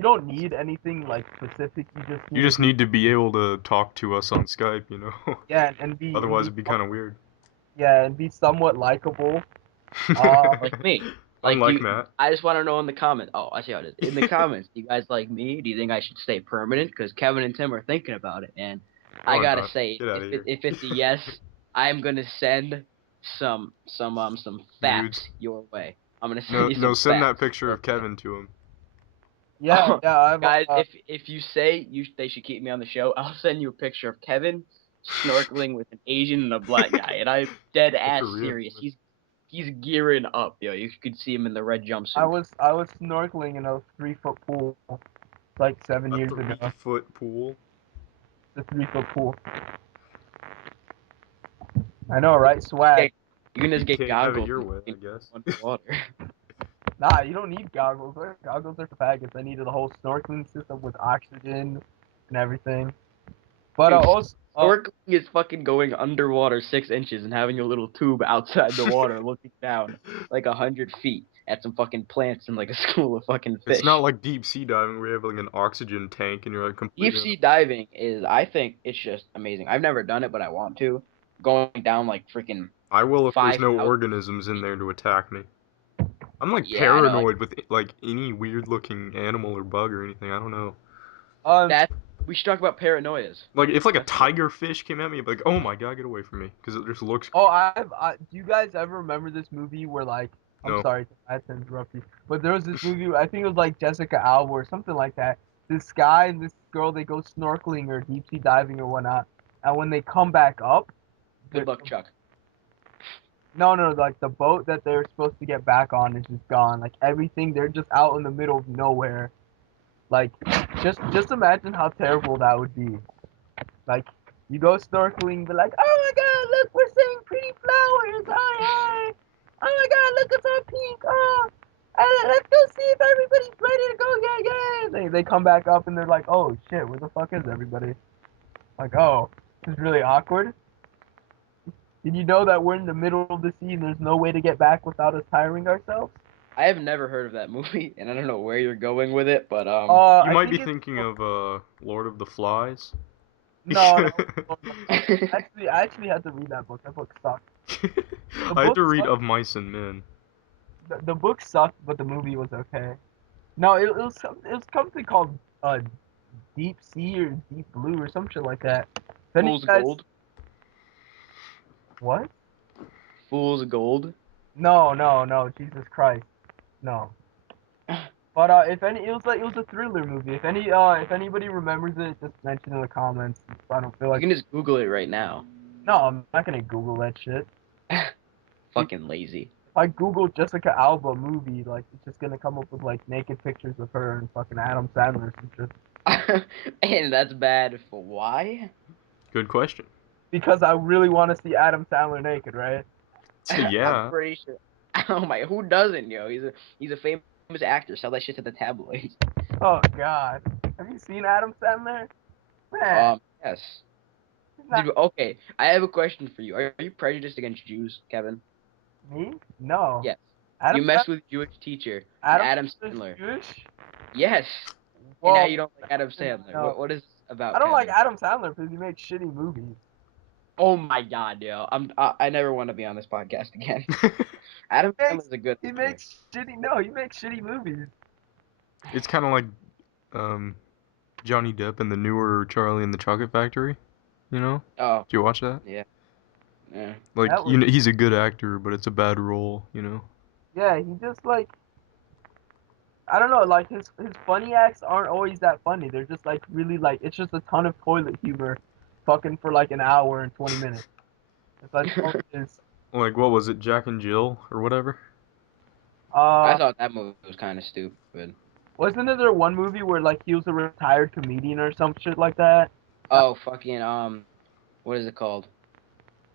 don't need anything like specific. You just You need to just be need to be able to talk to us on Skype, yeah and Otherwise, be it'd be kind of weird. yeah and be somewhat likable. Uh, like me, like Unlike you, Matt. I just want to know in the comments. Oh, I see how it is. In the comments, do you guys like me? Do you think I should stay permanent? Because Kevin and Tim are thinking about it, and Oh I gotta no, say, get out of here. if it's a yes, I'm gonna send some Nudes. facts your way. I'm gonna send No, you no, some send that facts. picture of Okay. Kevin to him. Yeah, yeah. Guys, if you say they should keep me on the show, I'll send you a picture of Kevin snorkeling with an Asian and a black guy, and I'm dead Oh, ass for real. serious. He's gearing up, yo. You could see him in the red I jumpsuit. was snorkeling in a 3-foot pool like 7 years A ago. 3-foot pool. The 3-foot pool. I know, right? Swag. You can just You get can't have it goggles your and way, I fucking guess. go underwater. Nah, you don't need goggles. Goggles are for faggots. I needed a whole snorkeling system with oxygen and everything. But Dude, also, snorkeling is fucking going underwater 6 inches and having a little tube outside the water looking down like 100 feet at some fucking plants and like a school of fucking It's fish. not like deep sea diving where you have like an oxygen tank and you're like Deep completely sea diving is, I think, it's just amazing. I've never done it, but I want to. Going down like freaking I will if there's no 5,000 organisms in feet. there to attack me. I'm like Yeah, I know. Like paranoid with like any weird looking animal or bug or anything. I don't know. that, we should talk about paranoias. Like if like a That's good. tiger fish came at me, I'd be like, oh my god, get away from me, because it just looks. oh, do you guys ever remember this movie where like, I'm No. sorry, I had to interrupt you, but there was this movie, I think it was like Jessica Alba or something like that. This guy and this girl, they go snorkeling or deep sea diving or whatnot, and when they come back up, Good luck, Chuck. no, like the boat that they're supposed to get back on is just gone. Like everything, they're just out in the middle of nowhere. Like, just imagine how terrible that would be. Like, you go snorkeling, be like, oh my god, look, we're seeing pretty flowers. Oh yeah. Oh my god, look, it's all pink. Oh, let's go see if everybody's ready to go. Yeah, yeah. They come back up and they're like, oh shit, where the fuck is everybody? Like, oh, this is really awkward. Did you know that we're in the middle of the sea and there's no way to get back without us tiring ourselves? I have never heard of that movie, and I don't know where you're going with it, but You I might be think it's thinking of Lord of the Flies. no. I actually had to read that book. That book sucked. The I had book to read sucked. Of Mice and Men. The book sucked, but the movie was okay. No, it was something called Deep Sea or Deep Blue or some shit like that. If any of Fool's you guys, Gold. what? Fool's Gold. No, Jesus Christ, no. But if any, it was a thriller movie. If anybody remembers it, just mention in the comments. I don't feel You like. can just Google it right now. No, I'm not gonna Google that shit. Fucking lazy. If I Google Jessica Alba movie, like it's just gonna come up with like naked pictures of her and fucking Adam Sandler and shit. And that's bad for why? Good question. Because I really want to see Adam Sandler naked, right? I'm Yeah. pretty sure. Oh my, who doesn't, yo? He's a famous actor. Sell that shit to the tabloids. Oh God, have you seen Adam Sandler? Man, Yes. he's not Dude, okay, I have a question for you. Are you prejudiced against Jews, Kevin? me. No, Yes. You Adam messed Sandler. with a Jewish teacher and Adam Adam Sandler's Sandler. Jewish. Yes. And now you Whoa, don't like Adam Sandler. no, What is this I about, don't like Kevin? Adam Sandler because he makes shitty movies. Oh my God, yo. I never want to be on this podcast again. Adam He makes Sandler's a good he actor. makes shitty. No, he makes shitty movies. It's kind of like um, Johnny Depp in the newer Charlie and the Chocolate Factory. You know? Oh, Did you watch that? yeah. Yeah. Like, That was he's a good actor, but it's a bad role. You know? yeah. He just like I don't know. Like his funny acts aren't always that funny. They're just like really like it's just a ton of toilet humor, fucking for like an hour and 20 minutes. That's all it is. Like, what was it, Jack and Jill or whatever? I Uh, thought that movie was kind of stupid. wasn't there one movie where like he was a retired comedian or some shit like that? Oh, fucking, what is it called?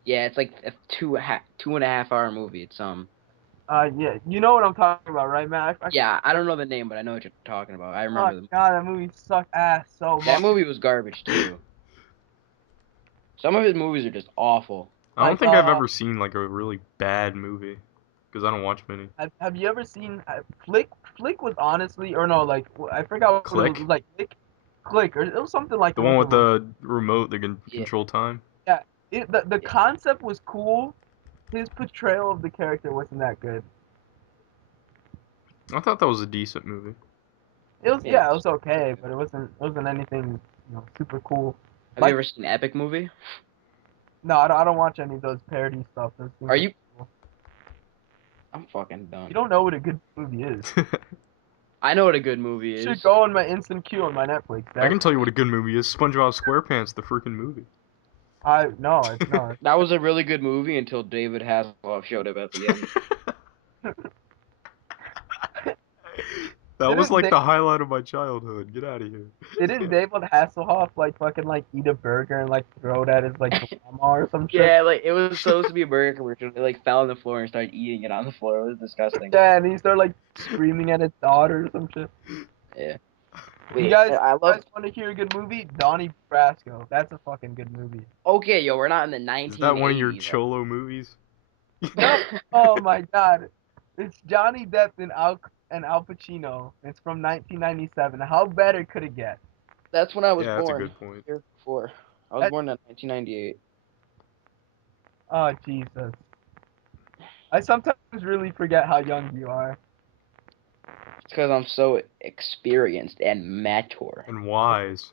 Yeah, it's like a 2.5 hour movie. It's, Yeah, you know what I'm talking about, right, man? yeah, I don't know the name, but I know what you're talking about. I Oh remember the God, that movie sucked ass so That much. movie was garbage, too. Some of his movies are just awful. I don't Like, think I've ever seen like a really bad movie, because I don't watch many. have you ever seen Flick? Flick was honestly, or no, like I forgot what it was. It Click, was like Click, or it was something like the it one was with the remote that can Yeah, control time. yeah. The yeah. concept was cool. His portrayal of the character wasn't that good. I thought that was a decent movie. It was Yeah. yeah, it was okay, but it wasn't anything super cool. Have you Like ever seen Epic Movie? No, I don't watch any of those parody stuff. Those things Are you? cool. I'm fucking You done. don't know what a good movie is. I know what a good movie You should is. go on my instant queue on my Netflix. I can tell you what a good movie is. SpongeBob SquarePants, the freaking movie. No. That was a really good movie until David Hasselhoff showed up at the end. That was Didn't like they, the highlight of my childhood. Get out of here. didn't David Hasselhoff like fucking like eat a burger and like throw it at his like grandma or some shit? Yeah, like it was supposed to be a burger commercial. It like fell on the floor and started eating it on the floor. It was disgusting. Yeah, and he started like screaming at his daughter or some shit. Yeah. You Wait, guys, I you love. guys want to hear a good movie? Donnie Brasco. That's a fucking good movie. Okay, yo, we're not in the Is that one of your 1980s. Cholo movies? No, oh my God, it's Johnny Depp and Al Pacino. It's from 1997. How better could it get? That's when I was Yeah, that's a born. good point. Years before. I was That, born in 1998. oh Jesus, I sometimes really forget how young you are. It's because I'm so experienced and mature. And wise.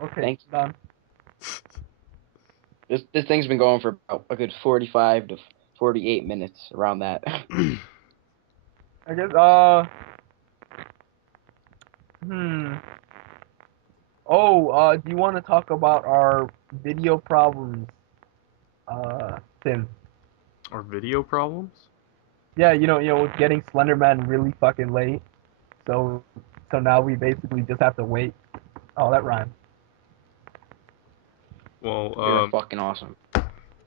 Okay, Thank done. you. This thing's been going for about a good 45 to 48 minutes, around that. I guess. Hmm. Oh, do you want to talk about our video problems, Tim? Our video problems? Yeah, with getting Slenderman really fucking late. So, so now we basically just have to wait. Oh, that rhymed. Well, You're fucking awesome.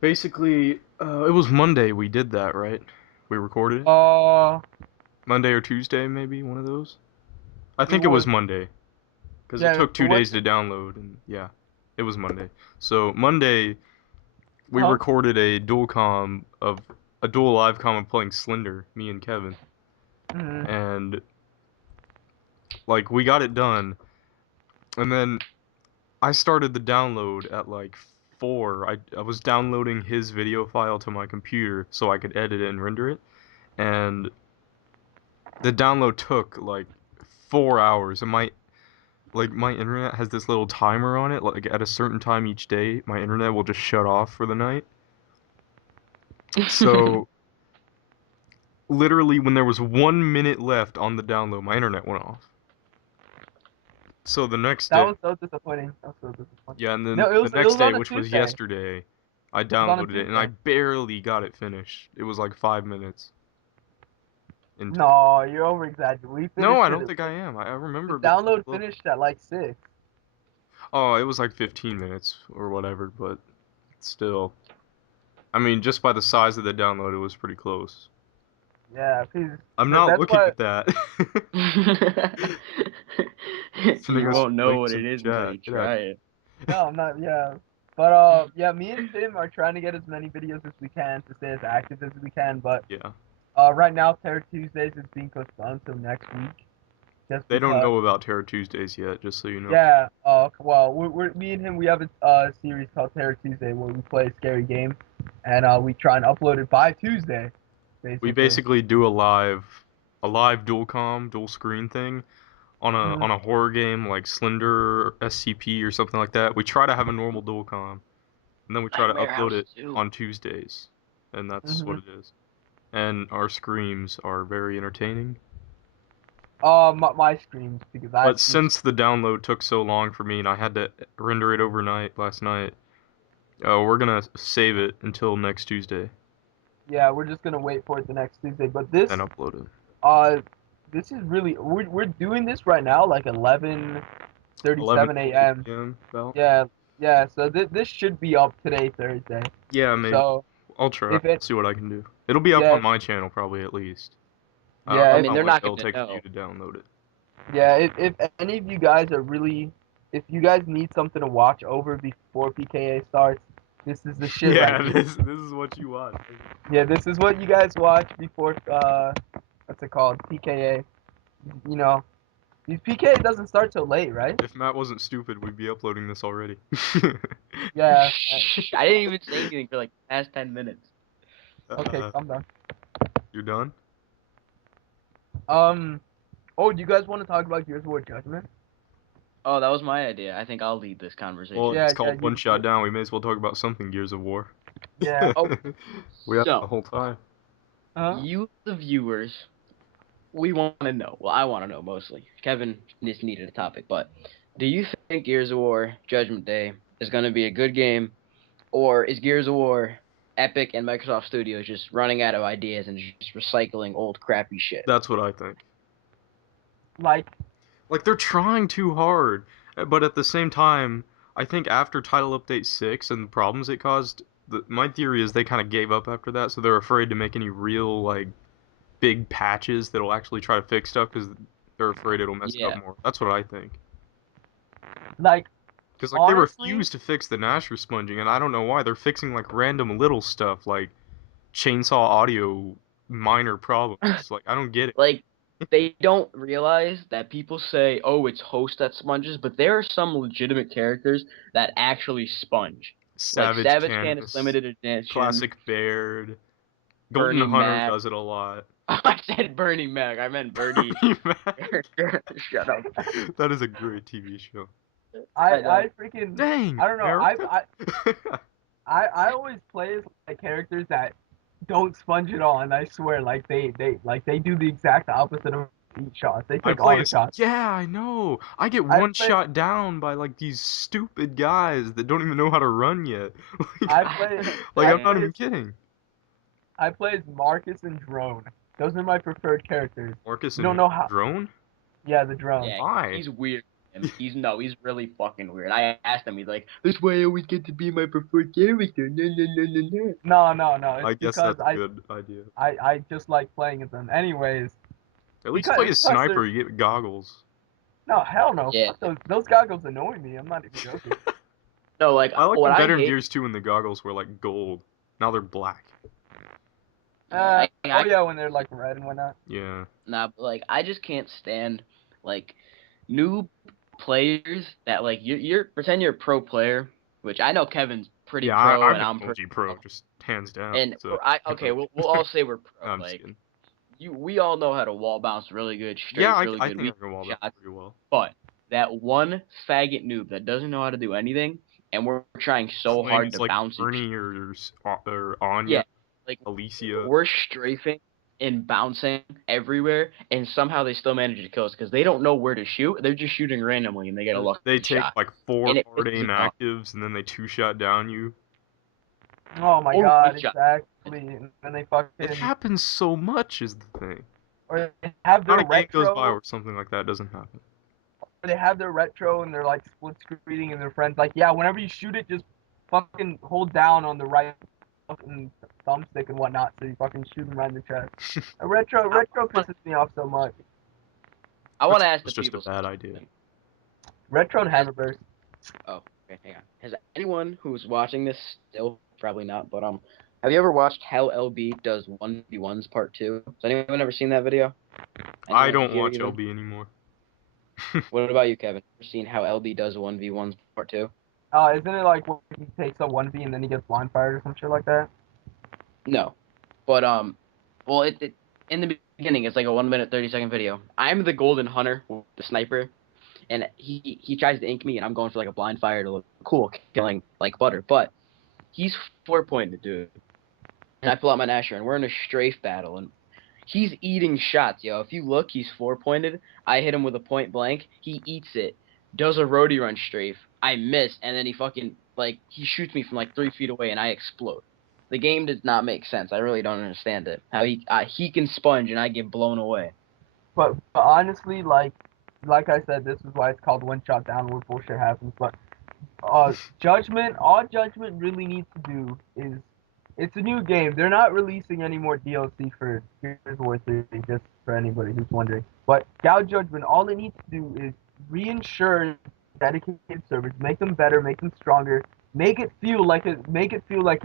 basically, it was Monday we did that, right? We recorded it? Uh, Monday or Tuesday, maybe, one of those? I it think it was was Monday. Because it yeah, took it 2 days was to download, and yeah, it was Monday. So, Monday, we huh? recorded a dual live com of playing Slender, me and Kevin. Mm-hmm. And, like, we got it done, and then I started the download at like 4. I was downloading his video file to my computer so I could edit it and render it, and the download took like 4 hours. And my internet has this little timer on it. Like at a certain time each day, my internet will just shut off for the night. So literally, when there was 1 minute left on the download, my internet went off. So the next That day, was so disappointing. That was so disappointing. yeah, and then No, the it next was day, on a which was Tuesday. It yesterday, I was on a downloaded it and I Tuesday. barely got it finished. It was like 5 minutes in total. No, you're over exaggerating. We No, finished I it. don't think I am. I The remember the download look. finished at like 6. Oh, it was like 15 minutes or whatever, but still. I mean, just by the size of the download, it was pretty close. Yeah, please. I'm not That's looking why. at that. Sending You us won't know what links in it the is until chat. you Get out. try it. No, I'm not. Yeah, but yeah, me and Tim are trying to get as many videos as we can to stay as active as we can. But Yeah. right now, Terror Tuesdays is being postponed until next week, just They don't because. know about Terror Tuesdays yet, just so you know. Yeah. Well, me and him. We have a series called Terror Tuesday where we play a scary game, and we try and upload it by Tuesday, We basically. basically do a live dual screen thing on a Mhm. on a horror game like Slender SCP or something like that. We try to have a normal dual com, and then we try to Nightmare upload House it 2. on Tuesdays, and that's what Mhm. it is. And our screams are very entertaining. My screens because I But just since the download took so long for me and I had to render it overnight last night, we're gonna save it until next Tuesday yeah, we're just gonna wait for it the next Tuesday. But and upload it. uh, this is really we're doing this right now like 11:37 11:40 a.m. p.m. about. Yeah, yeah. So this should be up today, Thursday. Yeah, maybe. So I'll try. if it, See what I can do. It'll be up yeah, on my channel probably at least. I don't yeah, I know if, mean, how they're much not it'll gonna take for you know. to download it. yeah, if any of you guys are really, if you guys need something to watch over before PKA starts, this is the shit right Yeah, here. this is what you want. Yeah, this is what you guys watch before what's it called? PKA. You know, these PKA doesn't start till late, right? If Matt wasn't stupid, we'd be uploading this already. Yeah. I didn't even say anything for like the past 10 minutes. Okay, calm down. You're done? Um. Oh, do you guys want to talk about Gears of War Judgment? Oh, that was my idea. I think I'll lead this Well, conversation. Yeah, it's called you One Shot Down. We may as well talk about something Gears of War. yeah. Oh, We have the so whole time. you, the viewers, we want to know. Well, I want to know mostly. Kevin just needed a topic, but do you think Gears of War Judgment Day is going to be a good game, or is Gears of War Epic and Microsoft Studios just running out of ideas and just recycling old crappy shit? That's what I think. Like, Like they're trying too hard, but at the same time, I think after Title Update 6 and the problems it caused, my theory is they kind of gave up after that, so they're afraid to make any real like big patches that'll actually try to fix stuff because they're afraid it'll mess it up Yeah, more. That's what I think. like Because like they honestly, refuse to fix the Nash responging, and I don't know why. They're fixing like random little stuff like chainsaw audio minor problems. Like I don't get it. like they don't realize that people say, "Oh, it's host that sponges," but there are some legitimate characters that actually sponge. Like Savage Savage Candace Canvas, Limited Edition, Classic Baird, Golden Bernie Hunter Mac. does it a lot. I said Bernie Mac. I meant Bernie. Bernie Mac. Shut up. That is a great TV show. I know. I freaking, Dang, I don't know. America. I always play as like characters that don't sponge at all, and I swear, like they do the exact opposite of each shot. They I take all play the as shots. yeah, I know. I get I one play shot down by like these stupid guys that don't even know how to run yet. I play Like I I'm not play even as kidding. I play as Marcus and Drone. Those are my preferred characters. Marcus You don't and know how? Drone? Yeah, the drone. Yeah, Why? he's weird. And he's really fucking weird. I asked him, he's like, "That's why I always get to be my preferred character." No, no, no, no, no. No. It's I guess because that's a good idea. I just like playing as them. Anyways, At least play because as plus sniper, they're you get goggles. no hell no. Yeah. Fuck those goggles annoy me. I'm not even joking. No, like I like what them I better in hate. Gears 2 when the goggles were like gold. Now they're black. Yeah, Oh yeah, when they're like red and whatnot. Yeah. nah, but, like I just can't stand like new players that like you're pretend you're a pro player, which I know Kevin's pretty Yeah, pro I'm and an I'm pretty OG pro, pro. just hands down. And So okay, we'll all say we're no, pro. I'm just Like kidding. we all know how to wall bounce really good, Yeah, strafes really I good, think I weak can wall that shots. pretty well. But that one faggot noob that doesn't know how to do anything, and we're trying so hard Claims to like bounce and Bernie or Anya, yeah, like Alicia. we're strafing and bouncing everywhere, and somehow they still manage to kill us because they don't know where to shoot. They're just shooting randomly, and they get a lucky They take shot, like 4 and it hard pisses aim me off. actives and then they 2-shot down you. Oh my Or god, weak shot. exactly. And then they It fucking happens so much is the thing. or they have Not their a game goes by retro where something like that doesn't happen. or they have their retro and they're like split screening and their friends like, yeah, whenever you shoot it, just fucking hold down on the right fucking thumbstick and whatnot, so you fucking shoot them right in the chest. Retro pisses me off so much. I want to ask the It's just a people bad idea. something. Retro and Hammerburst. Oh, okay, hang on. Has anyone who's watching this still probably not, but have you ever watched how LB does 1v1s part 2? Has anyone ever seen that video? I Anyone don't here watch even? LB anymore. What about you, Kevin? Ever seen how LB does 1v1s part 2? Isn't it like when he takes a 1v and then he gets blind fired or some shit like that? No. But well it in the beginning it's like a 1 minute 30-second video. I'm the golden hunter with the sniper, and he tries to ink me and I'm going for like a blind fire to look cool, killing like butter. But he's 4-pointed, dude. And I pull out my Nasher and we're in a strafe battle and he's eating shots, yo. If you look, he's 4-pointed. I hit him with a point blank. He eats it. Does a roadie run strafe. I miss, and then he fucking like he shoots me from like 3 feet away, and I explode. The game does not make sense. I really don't understand it. How he can sponge and I get blown away. But honestly, like I said, this is why it's called one shot down where bullshit happens. But all Judgment really needs to do is it's a new game. They're not releasing any more DLC for Gears of War 3, just for anybody who's wondering. But Gal Judgment, all it needs to do is reinsure dedicated servers, make them better, make them stronger, make it feel like it Like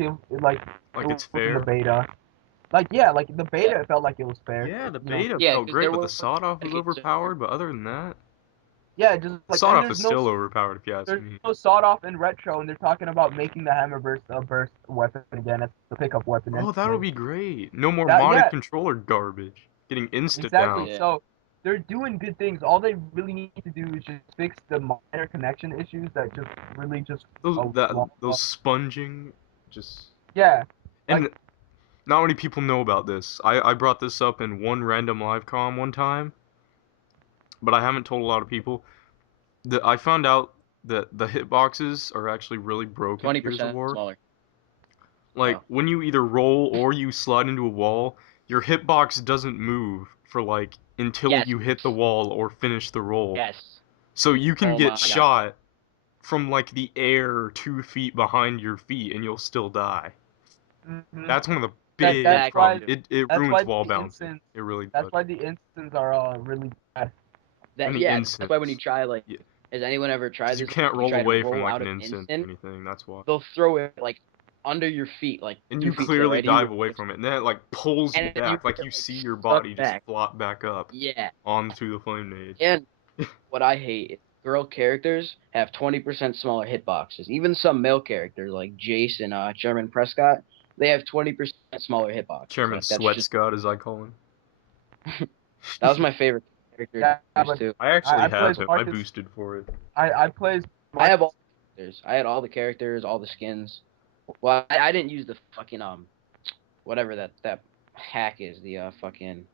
it's was in the fair. beta. Like the beta, it felt like it was fair. Yeah, the you know? beta Yeah, felt 'cause great, there but the was sawed off was dedicated overpowered. But other than that, Yeah, just like sawed and off there's is no still overpowered if you ask there's me. no sawed off in retro, and they're talking about making the hammer burst a burst weapon again. It's the pickup weapon. Oh, that'll be great. No more That modded yeah, controller garbage. Getting instant exactly. down. Yeah. So they're doing good things. All they really need to do is just fix the minor connection issues that just really just those sponging, just yeah, like and not many people know about this. I brought this up in one random live com one time, but I haven't told a lot of people. I found out that the hitboxes are actually really broken in Gears of 20% War. smaller. Like Oh. when you either roll or you slide into a wall, your hitbox doesn't move for like until Yes. you hit the wall or finish the roll. Yes. So you can Oh get my god. shot from like the air 2 feet behind your feet and you'll still die. mhm. That's one of the that big that's Exactly. why problems. It that's ruins why wall the balancing. instants It really that's does. why the instants are really bad. And That the yeah, that's why when you instants. try like, Yeah. has anyone ever tried Because you this? can't You roll try to away from roll like out an of instant or instant, anything, that's why. they'll throw it like under your feet, like And you 2 feet, so clearly right in dive your away face, from it, and then it like pulls you and then you back, like get you like see your sucked body just back. flop back up Yeah. onto the flame nade. And what I hate is girl characters have 20% smaller hitboxes. Even some male characters like Jace and Sherman Prescott, they have 20% smaller hitboxes. Chairman Like that's Sweat just Scott, as I call him. that was my favorite character in Yeah, Gears but too. I actually I play have as him. I Marcus. boosted for it. I play as I have Marcus. all the characters. I had all the characters, all the skins. Well, I didn't use the fucking whatever that hack is, the fucking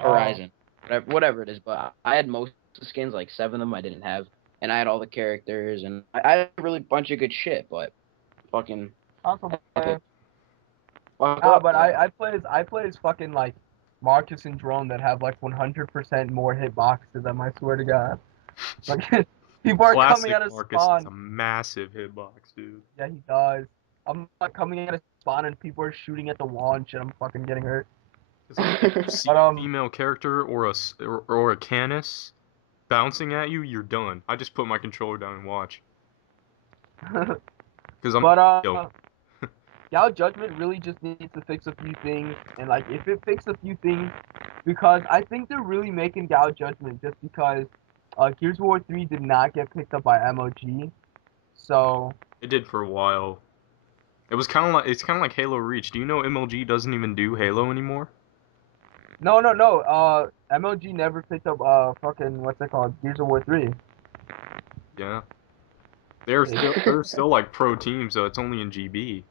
Oh, Horizon, whatever it is. But I had most of the skins, like 7 of them I didn't have, and I had all the characters, and I had a really bunch of good shit. But fucking also epic, bad. fuck Ah, up, but bro. I play as fucking like Marcus and Drone that have like 100% more hitbox to them. I swear to God. Like people are coming Classic out of Marcus has spawn. a massive hitbox, dude. Yeah, he does. I'm like coming out of spawn and people are shooting at the wall and shit. I'm fucking getting hurt. It's like if you see But a female character or a Canis bouncing at you, you're done. I just put my controller down and watch. Because I'm but yo. Gal Judgment really just needs to fix a few things, and like if it fixes a few things, because I think they're really making Gal Judgment just because Gears of War 3 did not get picked up by MOG, so It did for a while. It's kind of like Halo Reach. Do you know MLG doesn't even do Halo anymore? no, MOG never picked up fucking what's it called, Gears of War 3. Yeah. They're still like pro teams, so it's only in GB.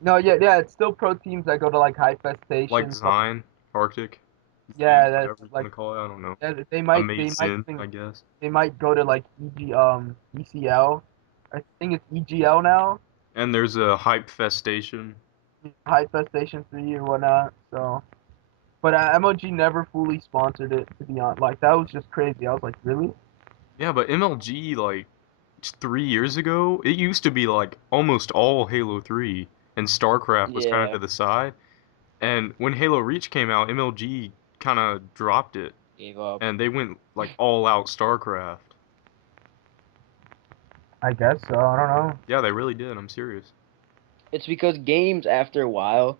No, yeah, it's still pro teams that go to like High Like Station, Design, Arctic, yeah, whatever that's you want like to call it. I don't know. they might Amazing, even I guess. they might go to like ECL. I think it's EGL now. And there's a Hype Fest station. High Station 3 or whatnot. So, but MOG never fully sponsored it. To be honest, like that was just crazy. I was like, really? Yeah, but MLG like 3 years ago, it used to be like almost all Halo 3, and StarCraft was kind of Yeah, to the side. And when Halo Reach came out, MLG kind of dropped it, gave up. and they went like all out StarCraft. I guess so. I don't know. Yeah, they really did. I'm serious. It's because games after a while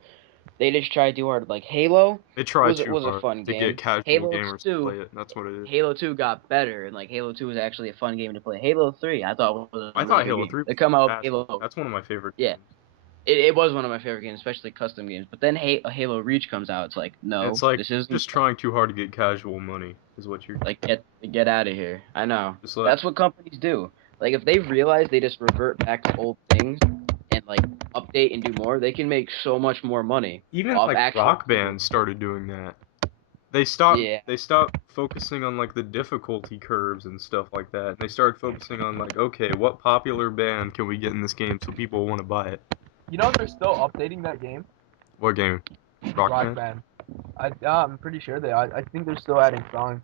they just try too hard. Like Halo They try too was a hard fun to get game. casual Halo gamers to 2 play it. That's what it is. Halo 2 got better, and like Halo 2 was actually a fun game to play. Halo 3, I thought was a I really thought good Halo game. 3 They was come out with fantastic. Halo, That's one of my favorite yeah, games. it was one of my favorite games, especially custom games. But then Halo Reach comes out. It's like, It's no, like this isn't just trying too hard to get casual money is what you're like get out of here. I know. just like. That's what companies do. Like if they realize they just revert back to old things and like update and do more, they can make so much more money Even off like actual rock people. bands started doing that. They stopped focusing on like the difficulty curves and stuff like that. And they started focusing on like, okay, what popular band can we get in this game so people want to buy it? You know they're still updating that game, What game? Rock Rock Band? Band. I'm pretty sure they are. I think they're still adding songs.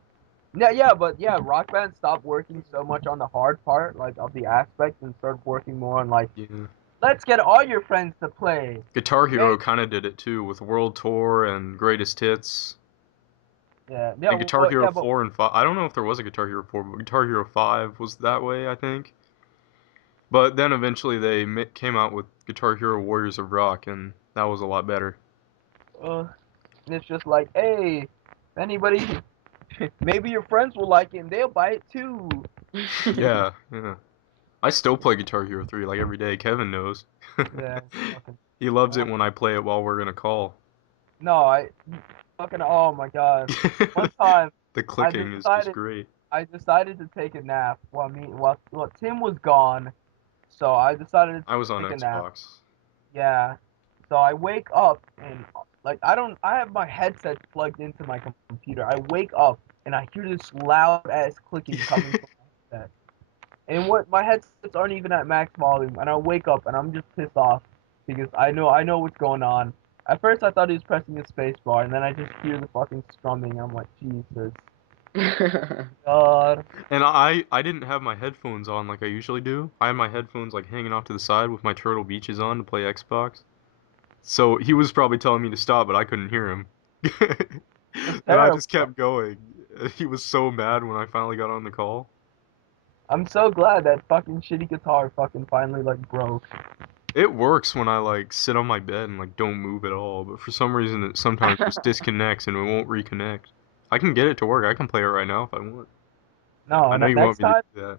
Yeah, but yeah, Rock Band stopped working so much on the hard part, like of the aspects, and started working more on like, Yeah. let's get all your friends to play. Guitar Hero Make kind of did it too with World Tour and Greatest Hits. yeah, And Guitar well, Hero yeah, but 4 and 5. I don't know if there was a Guitar Hero 4, but Guitar Hero 5 was that way, I think. But then eventually they came out with Guitar Hero Warriors of Rock, and that was a lot better. uh, it's just like, hey, anybody, maybe your friends will like it and they'll buy it too. Yeah, yeah. I still play Guitar Hero 3 like every day. Kevin knows. Yeah, fucking. He loves Uh, it when I play it while we're in a call. no, I fucking. Oh my god. One time. The clicking is just great. I decided to take a nap while Tim was gone, so I decided I was to on take a nap. Xbox. Yeah. So I wake up and like I have my headset plugged into my computer. I wake up and I hear this loud ass clicking coming from my headset. And what my headsets aren't even at max volume, and I wake up and I'm just pissed off because I know what's going on. At first I thought he was pressing the space bar, and then I just hear the fucking strumming. I'm like, Jesus, God. And I didn't have my headphones on like I usually do. I had my headphones like hanging off to the side with my Turtle Beaches on to play Xbox. So he was probably telling me to stop, but I couldn't hear him. It's And I terrible. just kept going. He was so mad when I finally got on the call. I'm so glad that fucking shitty guitar fucking finally like broke. It works when I like sit on my bed and like don't move at all, but for some reason it sometimes just disconnects and it won't reconnect. I can get it to work. I can play it right now if I want. No, I know you want me to do that.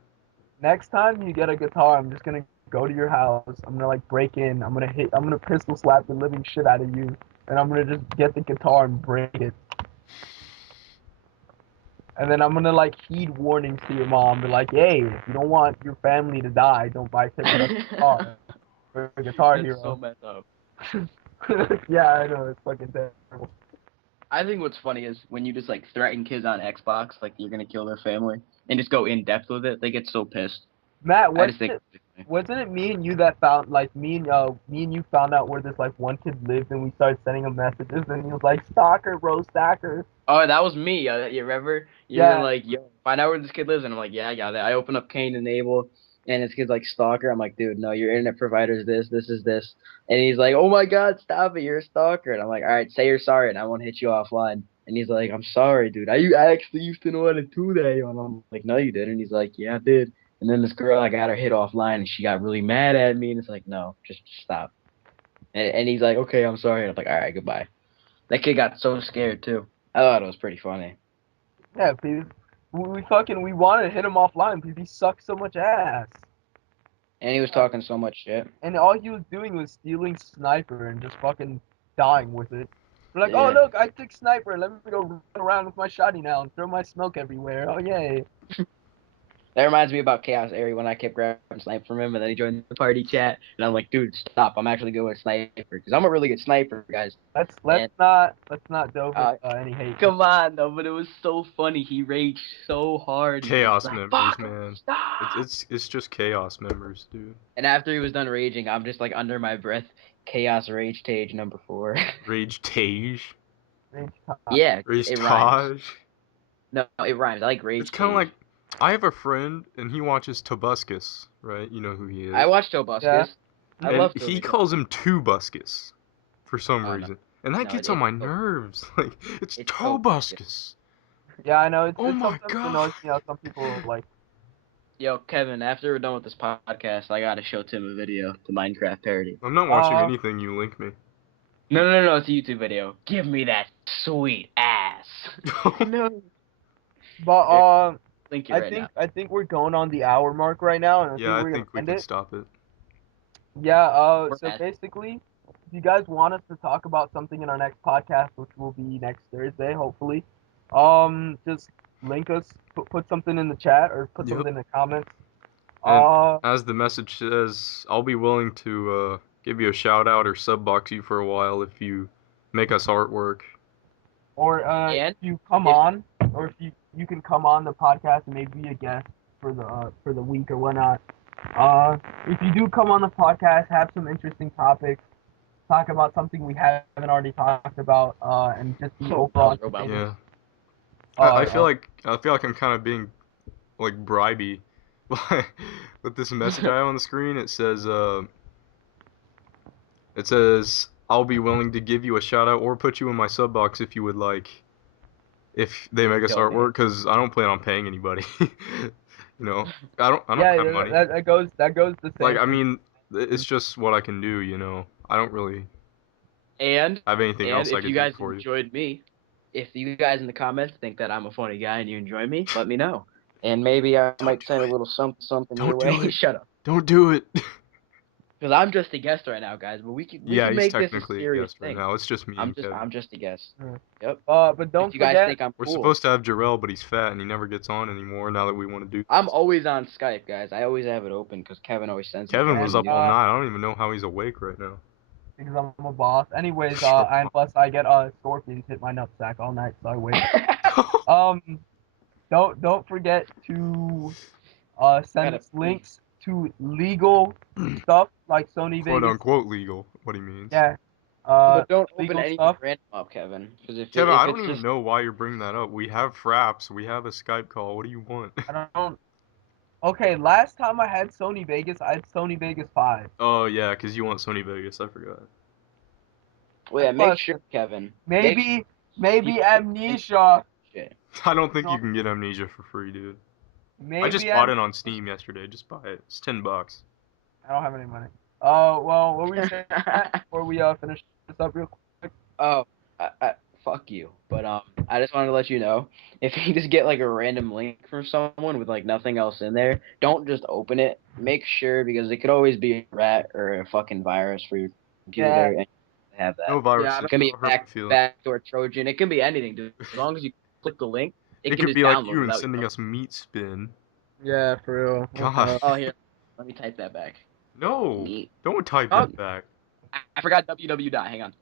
next time you get a guitar, I'm just gonna go to your house. I'm gonna like break in. I'm gonna pistol slap the living shit out of you, and I'm gonna just get the guitar and break it. And then I'm gonna like heed warnings to your mom, be like, hey, if you don't want your family to die, don't buy Tim a guitar. Or a Guitar That's so Hero. messed up. Yeah, I know, it's fucking terrible. I think what's funny is when you just like threaten kids on Xbox, like you're gonna kill their family, and just go in depth with it, they get so pissed. Matt, I just think. wasn't it me and you that found like me and you found out where this like one kid lived, and we started sending him messages, and he was like, stalker, bro, stalker. Oh, that was me. You remember? You were Yeah. like, yo, find out where this kid lives, and I'm like, yeah, I got it. I open up Cain and Abel, and this kid's like stalker. I'm like, dude, no, your internet provider is this is this, and he's like, oh my god, stop it, you're a stalker, and I'm like, all right, say you're sorry, and I won't hit you offline. And he's like, I'm sorry, dude. I actually used to know how to do that, and I'm like, no, you didn't. And he's like, yeah, I did. And then this girl, I got her hit offline, and she got really mad at me, and it's like, no, just stop. And he's like, okay, I'm sorry. And I'm like, all right, goodbye. That kid got so scared too. I thought it was pretty funny. Yeah, because we wanted to hit him offline because he sucks so much ass. And he was talking so much shit. And all he was doing was stealing sniper and just fucking dying with it. We're like, oh Yeah. look, I took sniper. Let me go run around with my shotty now and throw my smoke everywhere. Oh yay! That reminds me about Chaos Airy when I kept grabbing sniper from him, and then he joined the party chat, and I'm like, dude, stop! I'm actually good with sniper because I'm a really good sniper, guys. Let's And not delve uh, into any hate. come on, though, but it was so funny. He raged so hard. He was just Chaos like, members, fuck, man. stop! It's just chaos members, dude. And after he was done raging, I'm just like under my breath, Chaos Rage Tage number 4. Rage Tage. Rage Yeah, Rage it rhymes. Taj. No, it rhymes. I like It's Rage kind of Tage. like I have a friend and he watches Tobuscus, right? You know who he is. I watched Tobuscus. Yeah. I And love he Tobuscus. calls him Tobuscus for some Oh no, reason. And that no, gets on it's my nerves. Like, it's it's Tobuscus. Tobuscus. Yeah, I know. Oh It my sometimes god. annoys me how some people like. Yo, Kevin, after we're done with this podcast, I gotta show Tim a video, the Minecraft parody. I'm not watching anything you link me. No, it's a YouTube video. Give me that sweet ass. No. But Here, link it right now. I think we're going on the hour mark right now, and I Yeah, think I we're gonna think we end could it. stop it. Yeah. We're So at- basically, if you guys want us to talk about something in our next podcast, which will be next Thursday, hopefully, just link us, put something in the chat or put Yep. something in the comments. And Uh, as the message says, I'll be willing to give you a shout out or subbox you for a while if you make us artwork. or And if you come if on, or if you can come on the podcast and maybe be a guest for the week or whatnot. If you do come on the podcast, have some interesting topics, talk about something we haven't already talked about, and just be oh, that overall was real bad. Yeah. Uh, I feel like I'm kind of being like bribey with this message I have on the screen. It says I'll be willing to give you a shout out or put you in my sub box if you would like. If they make us Donate. artwork, because I don't plan on paying anybody. You know, I don't yeah, have money. that goes the same. Like, I mean, it's just what I can do. You know, I don't really and have anything else I if you could do guys for you. enjoyed me, if you guys in the comments think that I'm a funny guy and you enjoy me, let me know. And maybe I Don't might do send a it. little something your Don't do way. it. Shut up. Don't do it. Because I'm just a guest right now, guys. But we Yeah, can he's make this a technically a serious guest right thing. now. It's just me and Kevin. I'm just a guest. Mm. Yep. But don't If you guys forget, think I'm We're cool, supposed to have Jarrell, but he's fat and he never gets on anymore now that we want to do I'm this. always on Skype, guys. I always have it open because Kevin always sends me. Kevin and was up all night. I don't even know how he's awake right now. because I'm a boss. Anyways, Sure. and plus I get scorpions hit my nutsack all night, so I wait. Don't forget to send Gotta us links to legal stuff like Sony Quote Vegas. unquote legal, what he means. Yeah. But don't open Legal anything stuff. random up, Kevin. Because if Kevin, I don't it's even just know why you're bringing that up. We have fraps. We have a Skype call. What do you want? I don't. Okay, last time I had Sony Vegas, I had Sony Vegas 5. Oh, yeah, because you want Sony Vegas. I forgot. well, yeah, And make plus, sure, Kevin. maybe You- Amnesia. Shit. I don't think you No. can get Amnesia for free, dude. I just Maybe bought it on Steam yesterday. Just buy it. It's $10. I don't have any money. Well, what were you saying before we finish this up real quick? Oh, fuck you. But I just wanted to let you know if you just get like a random link from someone with like nothing else in there, don't just open it. Make sure because it could always be a rat or a fucking virus for your computer Yeah. and you have that. No viruses. Yeah, It can be Don't a hurt my feelings. backdoor Trojan. It can be anything, dude. As long as you click the link, it It can could just be like download you and without sending you. us meat spin. Yeah, for real. God. Oh, here. Let me type that back. No. Meat. Don't type Oh. that back. I forgot www dot. Hang on.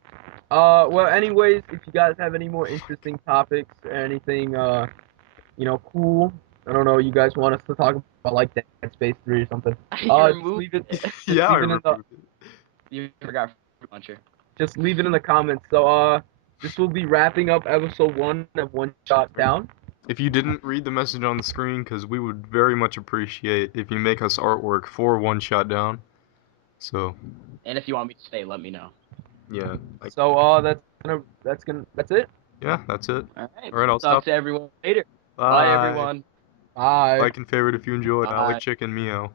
Well, anyways, if you guys have any more interesting topics or anything, cool, I don't know, you guys want us to talk about like Dead Space 3 or something, You just removed leave it, it. Yeah, I leave it in the, removed it. You forgot fruit puncher. just leave it in the comments. So, this will be wrapping up episode 1 of One Shot Down. If you didn't read the message on the screen, because we would very much appreciate if you make us artwork for One Shot Down. So, And if you want me to stay, let me know. yeah. So, that's it. Yeah, that's it. All right. All right, I'll Talk stop. to everyone later. Bye. Bye everyone. Bye. Like and favorite if you enjoyed. I Bye. like chicken meow.